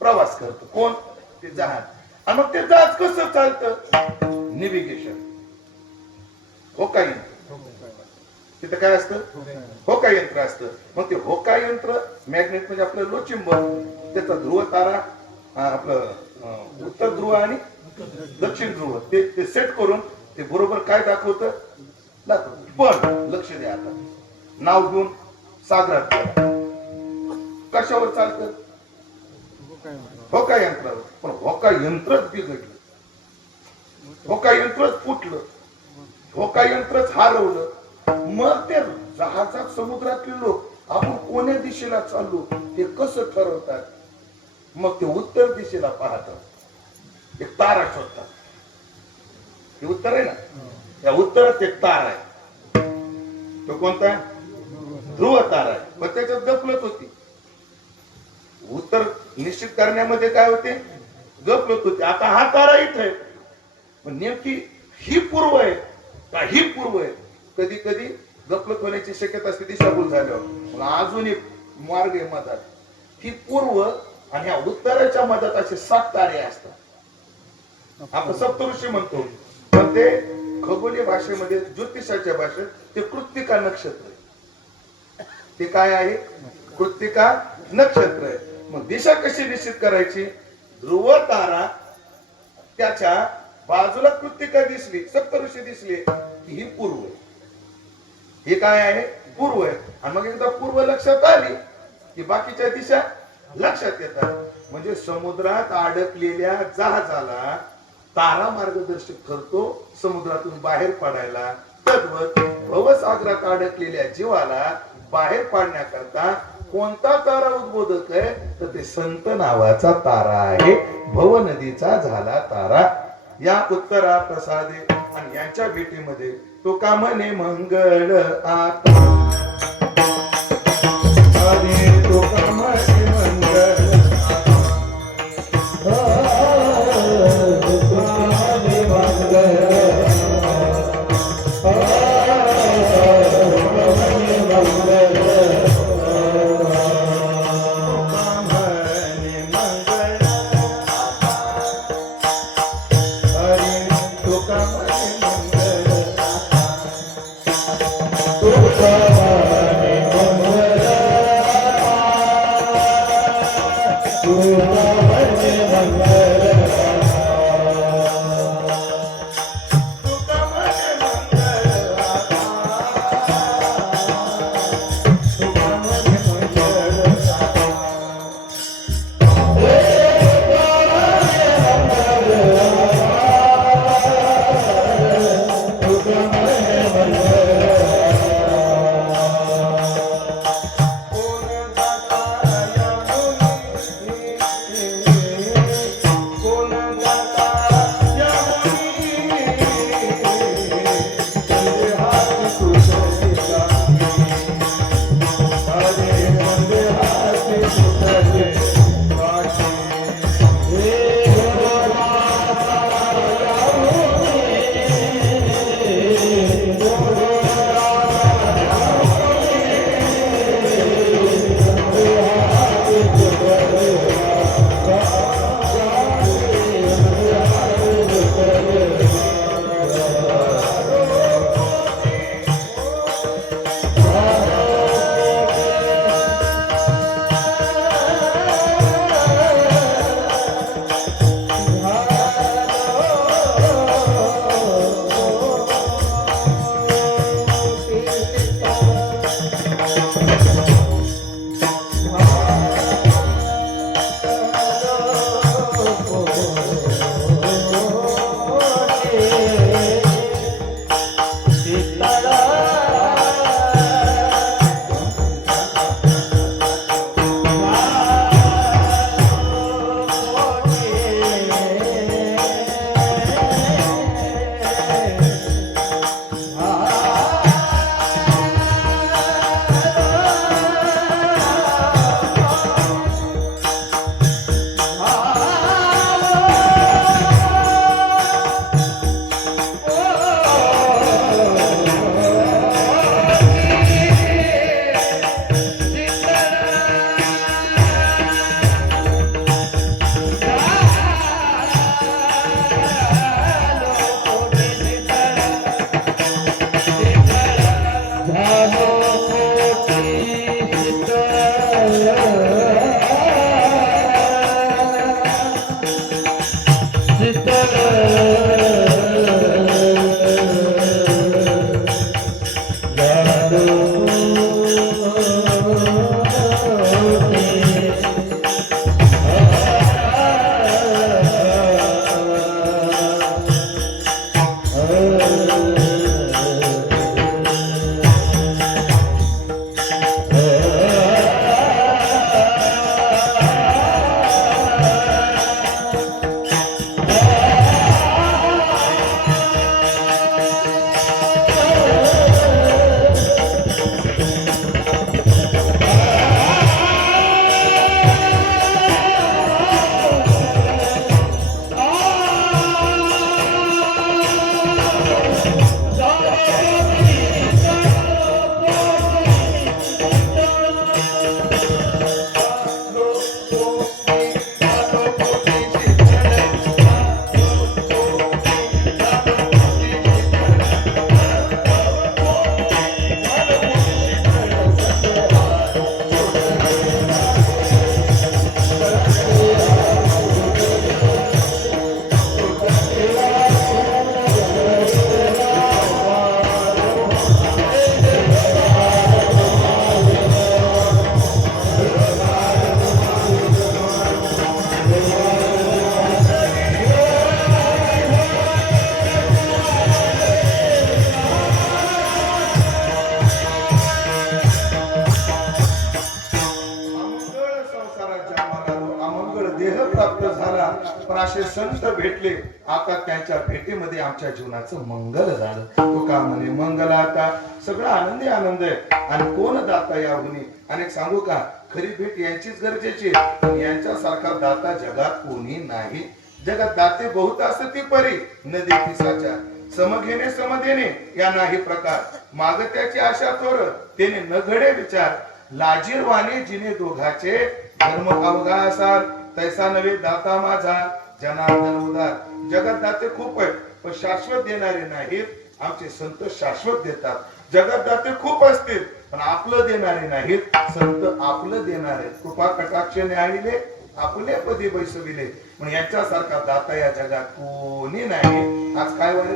प्रवास करतं कोण ते जहाज आणि मग ते जहाज कसं चालतं नेव्हिगेशन होका यंत्र तिथं काय असतं होका यंत्र असतं मग ते होका यंत्र मॅग्नेट म्हणजे आपलं लोचिंबल त्याचा ध्रुव तारा आपलं उत्तर ध्रुव आणि दक्षिण ध्रुव ते सेट करून ते बरोबर काय दाखवतं पण लक्ष द्या आता नाव घेऊन सागरात कशावर चालतं होका यंत्रावर पण होका यंत्रच बिघडलं होका यंत्रच फुटलं होका यंत्रच हरवलं मग ते जहाजात समुद्रातले लोक आपण कोण्या दिशेला चाललो ते कसं ठरवतात मग ते उत्तर दिशेला पाहतात एक तारा शोधतात हे उत्तर आहे ना, या उत्तरात एक तार आहे. तो कोणता आहे? ध्रुव तार आहे. पण त्याच्यात गफलत होती. उत्तर निश्चित करण्यामध्ये काय होते? गफलत होती. आता हा तारा इथे आहे, पण नेमकी ही पूर्व आहे का ही पूर्व आहे? कधी कधी गफलत होण्याची शक्यता असते दिशाभूल झाल्यावर. मग अजून एक मार्ग आहे मधात. ही पूर्व आणि ह्या उत्तराच्या मधात असे 7 तारे असतात. आपण सप्तऋषी म्हणतो, पण ते खगोलीय भाषेमध्ये, ज्योतिषाच्या भाषेत ते कृत्तिका नक्षत्र आहे. ते काय आहे? कृत्तिका नक्षत्र आहे. मग दिशा कशी निश्चित करायची? ध्रुव तारा त्याच्या बाजूला कृत्तिका दिसली, सप्तऋषी दिसली की ही पूर्व आहे. हे काय आहे? पूर्व आहे. आणि मग एकदा पूर्व लक्षात आली की बाकीच्या दिशा लक्षात येतात. म्हणजे समुद्रात अडकलेल्या जहाजाला तारा मार्गदर्शक ठरतो समुद्रातून बाहेर पडायला. तद्वत भवसागरात अडकलेल्या जीवाला बाहेर पाडण्याकरता कोणता तारा उद्बोधक आहे? तर ते संत नावाचा तारा आहे. भव नदीचा झाला तारा. या उत्तरा प्रसादे आणि यांच्या भेटीमध्ये तो का म्हणे मंगळ आता. अरे तो का म्हणे मंगळ पण असे संत भेटले. आता त्यांच्या भेटीमध्ये आमच्या जीवनाचं मंगल झालं. तो का म्हणे मंगल आता सगळं आनंदी आनंद आहे. आणि कोण दाता या हुनी. अनेक सांगू का, खरी भेट यांचीच गरजेची. यांच्यासारखा दाता जगात कोणी नाही. जगात दाते बहुत असत ती परी नदी पिसाच्या. सम घेणे सम देणे या नाही प्रकार. मागत्याची आशा थोर तेने न घडे विचार. लाजीरवाने जिने दोघाचे धर्म अवघा असाल तैसा नवे दाता माझा जनार्दन उदार. जगात दाते खूप आहेत पण शाश्वत देणारे नाहीत. आमचे संत शाश्वत देतात. जगात दाते खूप असतील पण आपलं देणारे नाहीत. संत आपलं देणारे. कृपा कटाक्ष न्यायले आपले पदी बैसविले. पण यांच्यासारखा दाता या जगात कोणी नाही. आज काय वार,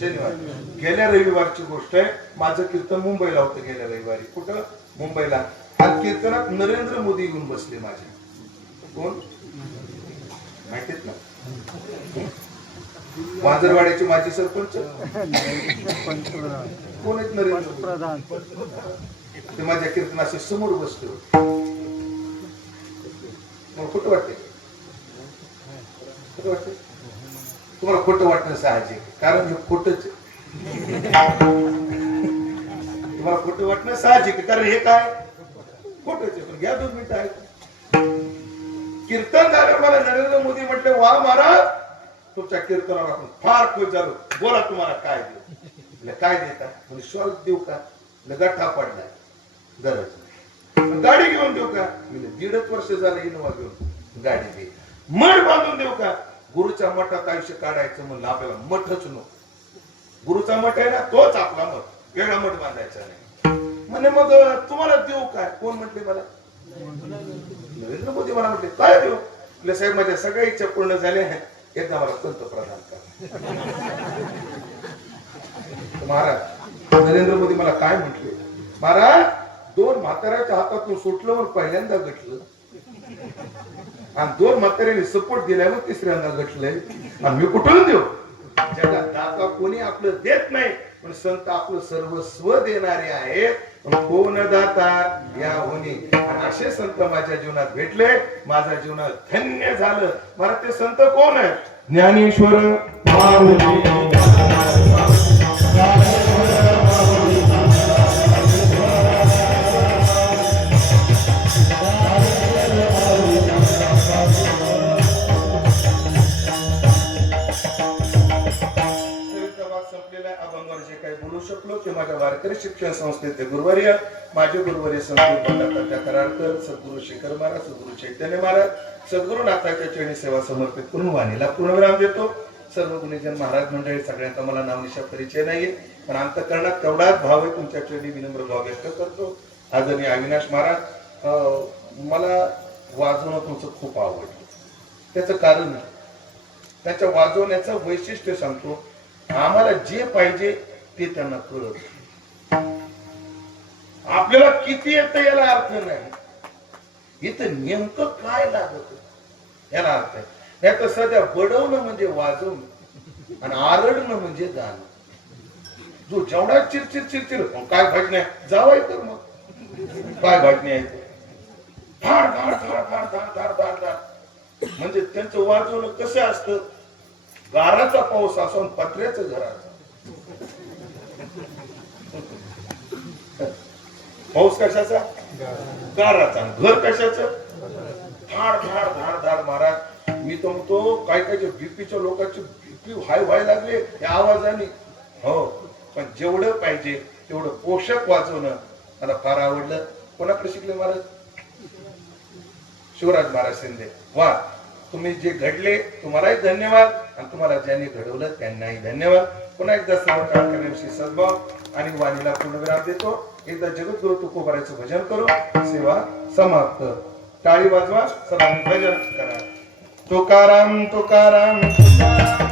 शनिवार. गेल्या रविवारची गोष्ट आहे. माझं कीर्तन मुंबईला होतं गेल्या रविवारी. कुठं? मुंबईला. आज कीर्तनात नरेंद्र मोदी येऊन बसले माझे. कोण माहितीत ना? वांजरवाड्याचे माजी सरपंच कोण आहेत? नरेंद्र प्रधान. ते माझ्या कीर्तनाच्या समोर बसले होते. मला खोटं वाटतंय? खोटं वाटतंय? तुम्हाला खोटं वाटणं साहजिक, कारण हे खोटच. तुम्हाला खोटं वाटणं साहजिक कारण हे काय खोटच आहे. पण घ्या 2 मिनिटं आहे. कीर्तन झालं. मला नरेंद्र मोदी म्हटले, वा महाराज तुमच्या कीर्तनावर आपण फार खुश झालो. बोला तुम्हाला काय देऊ. काय देता? म्हणजे शॉल देऊ का? गठ्ठा पडलाय गरज. गाडी घेऊन देऊ का? 1.5 वर्ष झालं इनोवा घेऊन. गाडी दे. मठ बांधून देऊ का? गुरुच्या मठात आयुष्य काढायचं म्हणलं आपल्याला मठच नको. गुरुचा मठ आहे ना तोच आपला मठ. वेगळा मठ बांधायचा नाही. म्हणे मग तुम्हाला देऊ काय? कोण म्हटले मला? नरेंद्र मोदी मला म्हटले काय देऊ? आपल्या साहेब माझ्या सगळ्या इच्छा पूर्ण झाल्या आहेत. एकदा मला पंतप्रधान करा. महाराज नरेंद्र मोदी मला काय म्हटले? महाराज 2 म्हाताऱ्याच्या हातातून सुटलं म्हणून पहिल्यांदा गटलं. आणि 2 म्हाताऱ्याने सपोर्ट दिल्यावर 3ऱ्यांदा गटलंय. आणि मी कुठून देऊ? जगात दाता कोणी आपलं देत नाही पण संत आपलं सर्वस्व देणारे आहेत. पण कोण दाता या होणी. आणि असे संत माझ्या जीवनात भेटले. माझ्या जीवनात धन्य झालं. मला ते संत कोण आहेत? ज्ञानेश्वर माऊली. शकलो ते माझ्या वारकरी शिक्षण संस्थेचे गुरुवर्य माझे गुरुवर्य संत करारकर सद्गुरू शेखर महाराज सद्गुरू चैतन्य महाराज सद्गुरू नाथाच्या चरणी सेवा समर्पित करून वाणीला पूर्णविराम देतो. सर्व गुणीजन महाराज मंडळी सगळ्यांचा मला नामनिशा परिचय नाहीये पण अंतःकरणात तेवढाच भाव आहे. तुमच्या चरणी विनम्र भाव व्यक्त करतो. आदरणीय अविनाश महाराज मला वाजवणं तुमचं खूप आवडलं. त्याचं कारण त्याच्या वाजवण्याचं वैशिष्ट्य सांगतो. आम्हाला जे पाहिजे ते त्यांना कळत. आपल्याला किती येतं याला अर्थ नाही. इथं नेमकं काय लागत याला अर्थ आहे. नाही तर सध्या बडवणं म्हणजे वाजवणं आणि आरडणं म्हणजे गाणं. जो जेवढा चिरचिर चिरचिर काय भजण्या जावाय तर मग काय भजण्या धाड धाड धाड धाड धाड धाड धाड धाड म्हणजे त्यांचं वाजवणं कसं असतं. गाराचा पाऊस असून पत्र्याचं घर असतं. पाऊस कशाचा? गाराचा. घर कशाचं? धाड धाड धाड धाड. महाराज मी तो म्हणतो काय काय बीपीच्या लोकांचे बीपी हाय व्हायला लागले या आवाजाने. हो पण जेवढं पाहिजे तेवढं पोषक वाजवणं मला फार आवडलं. कोणाकडे शिकले महाराज? शिवराज महाराज शिंदे. वा तुम्ही जे घडले तुम्हालाही धन्यवाद आणि तुम्हाला ज्यांनी घडवलं त्यांनाही धन्यवाद. पुन्हा एकदा सर्व कार्यक्रमाविषयी सद्भाव आणि वाणीला पूर्णविराम देतो. एकदा जगद्गुरु तुकोबाराचं भजन करू. सेवा समाप्त. टाळी वाजवा. सर्वांनी भजन करा. तुकाराम तुकाराम तुकाराम.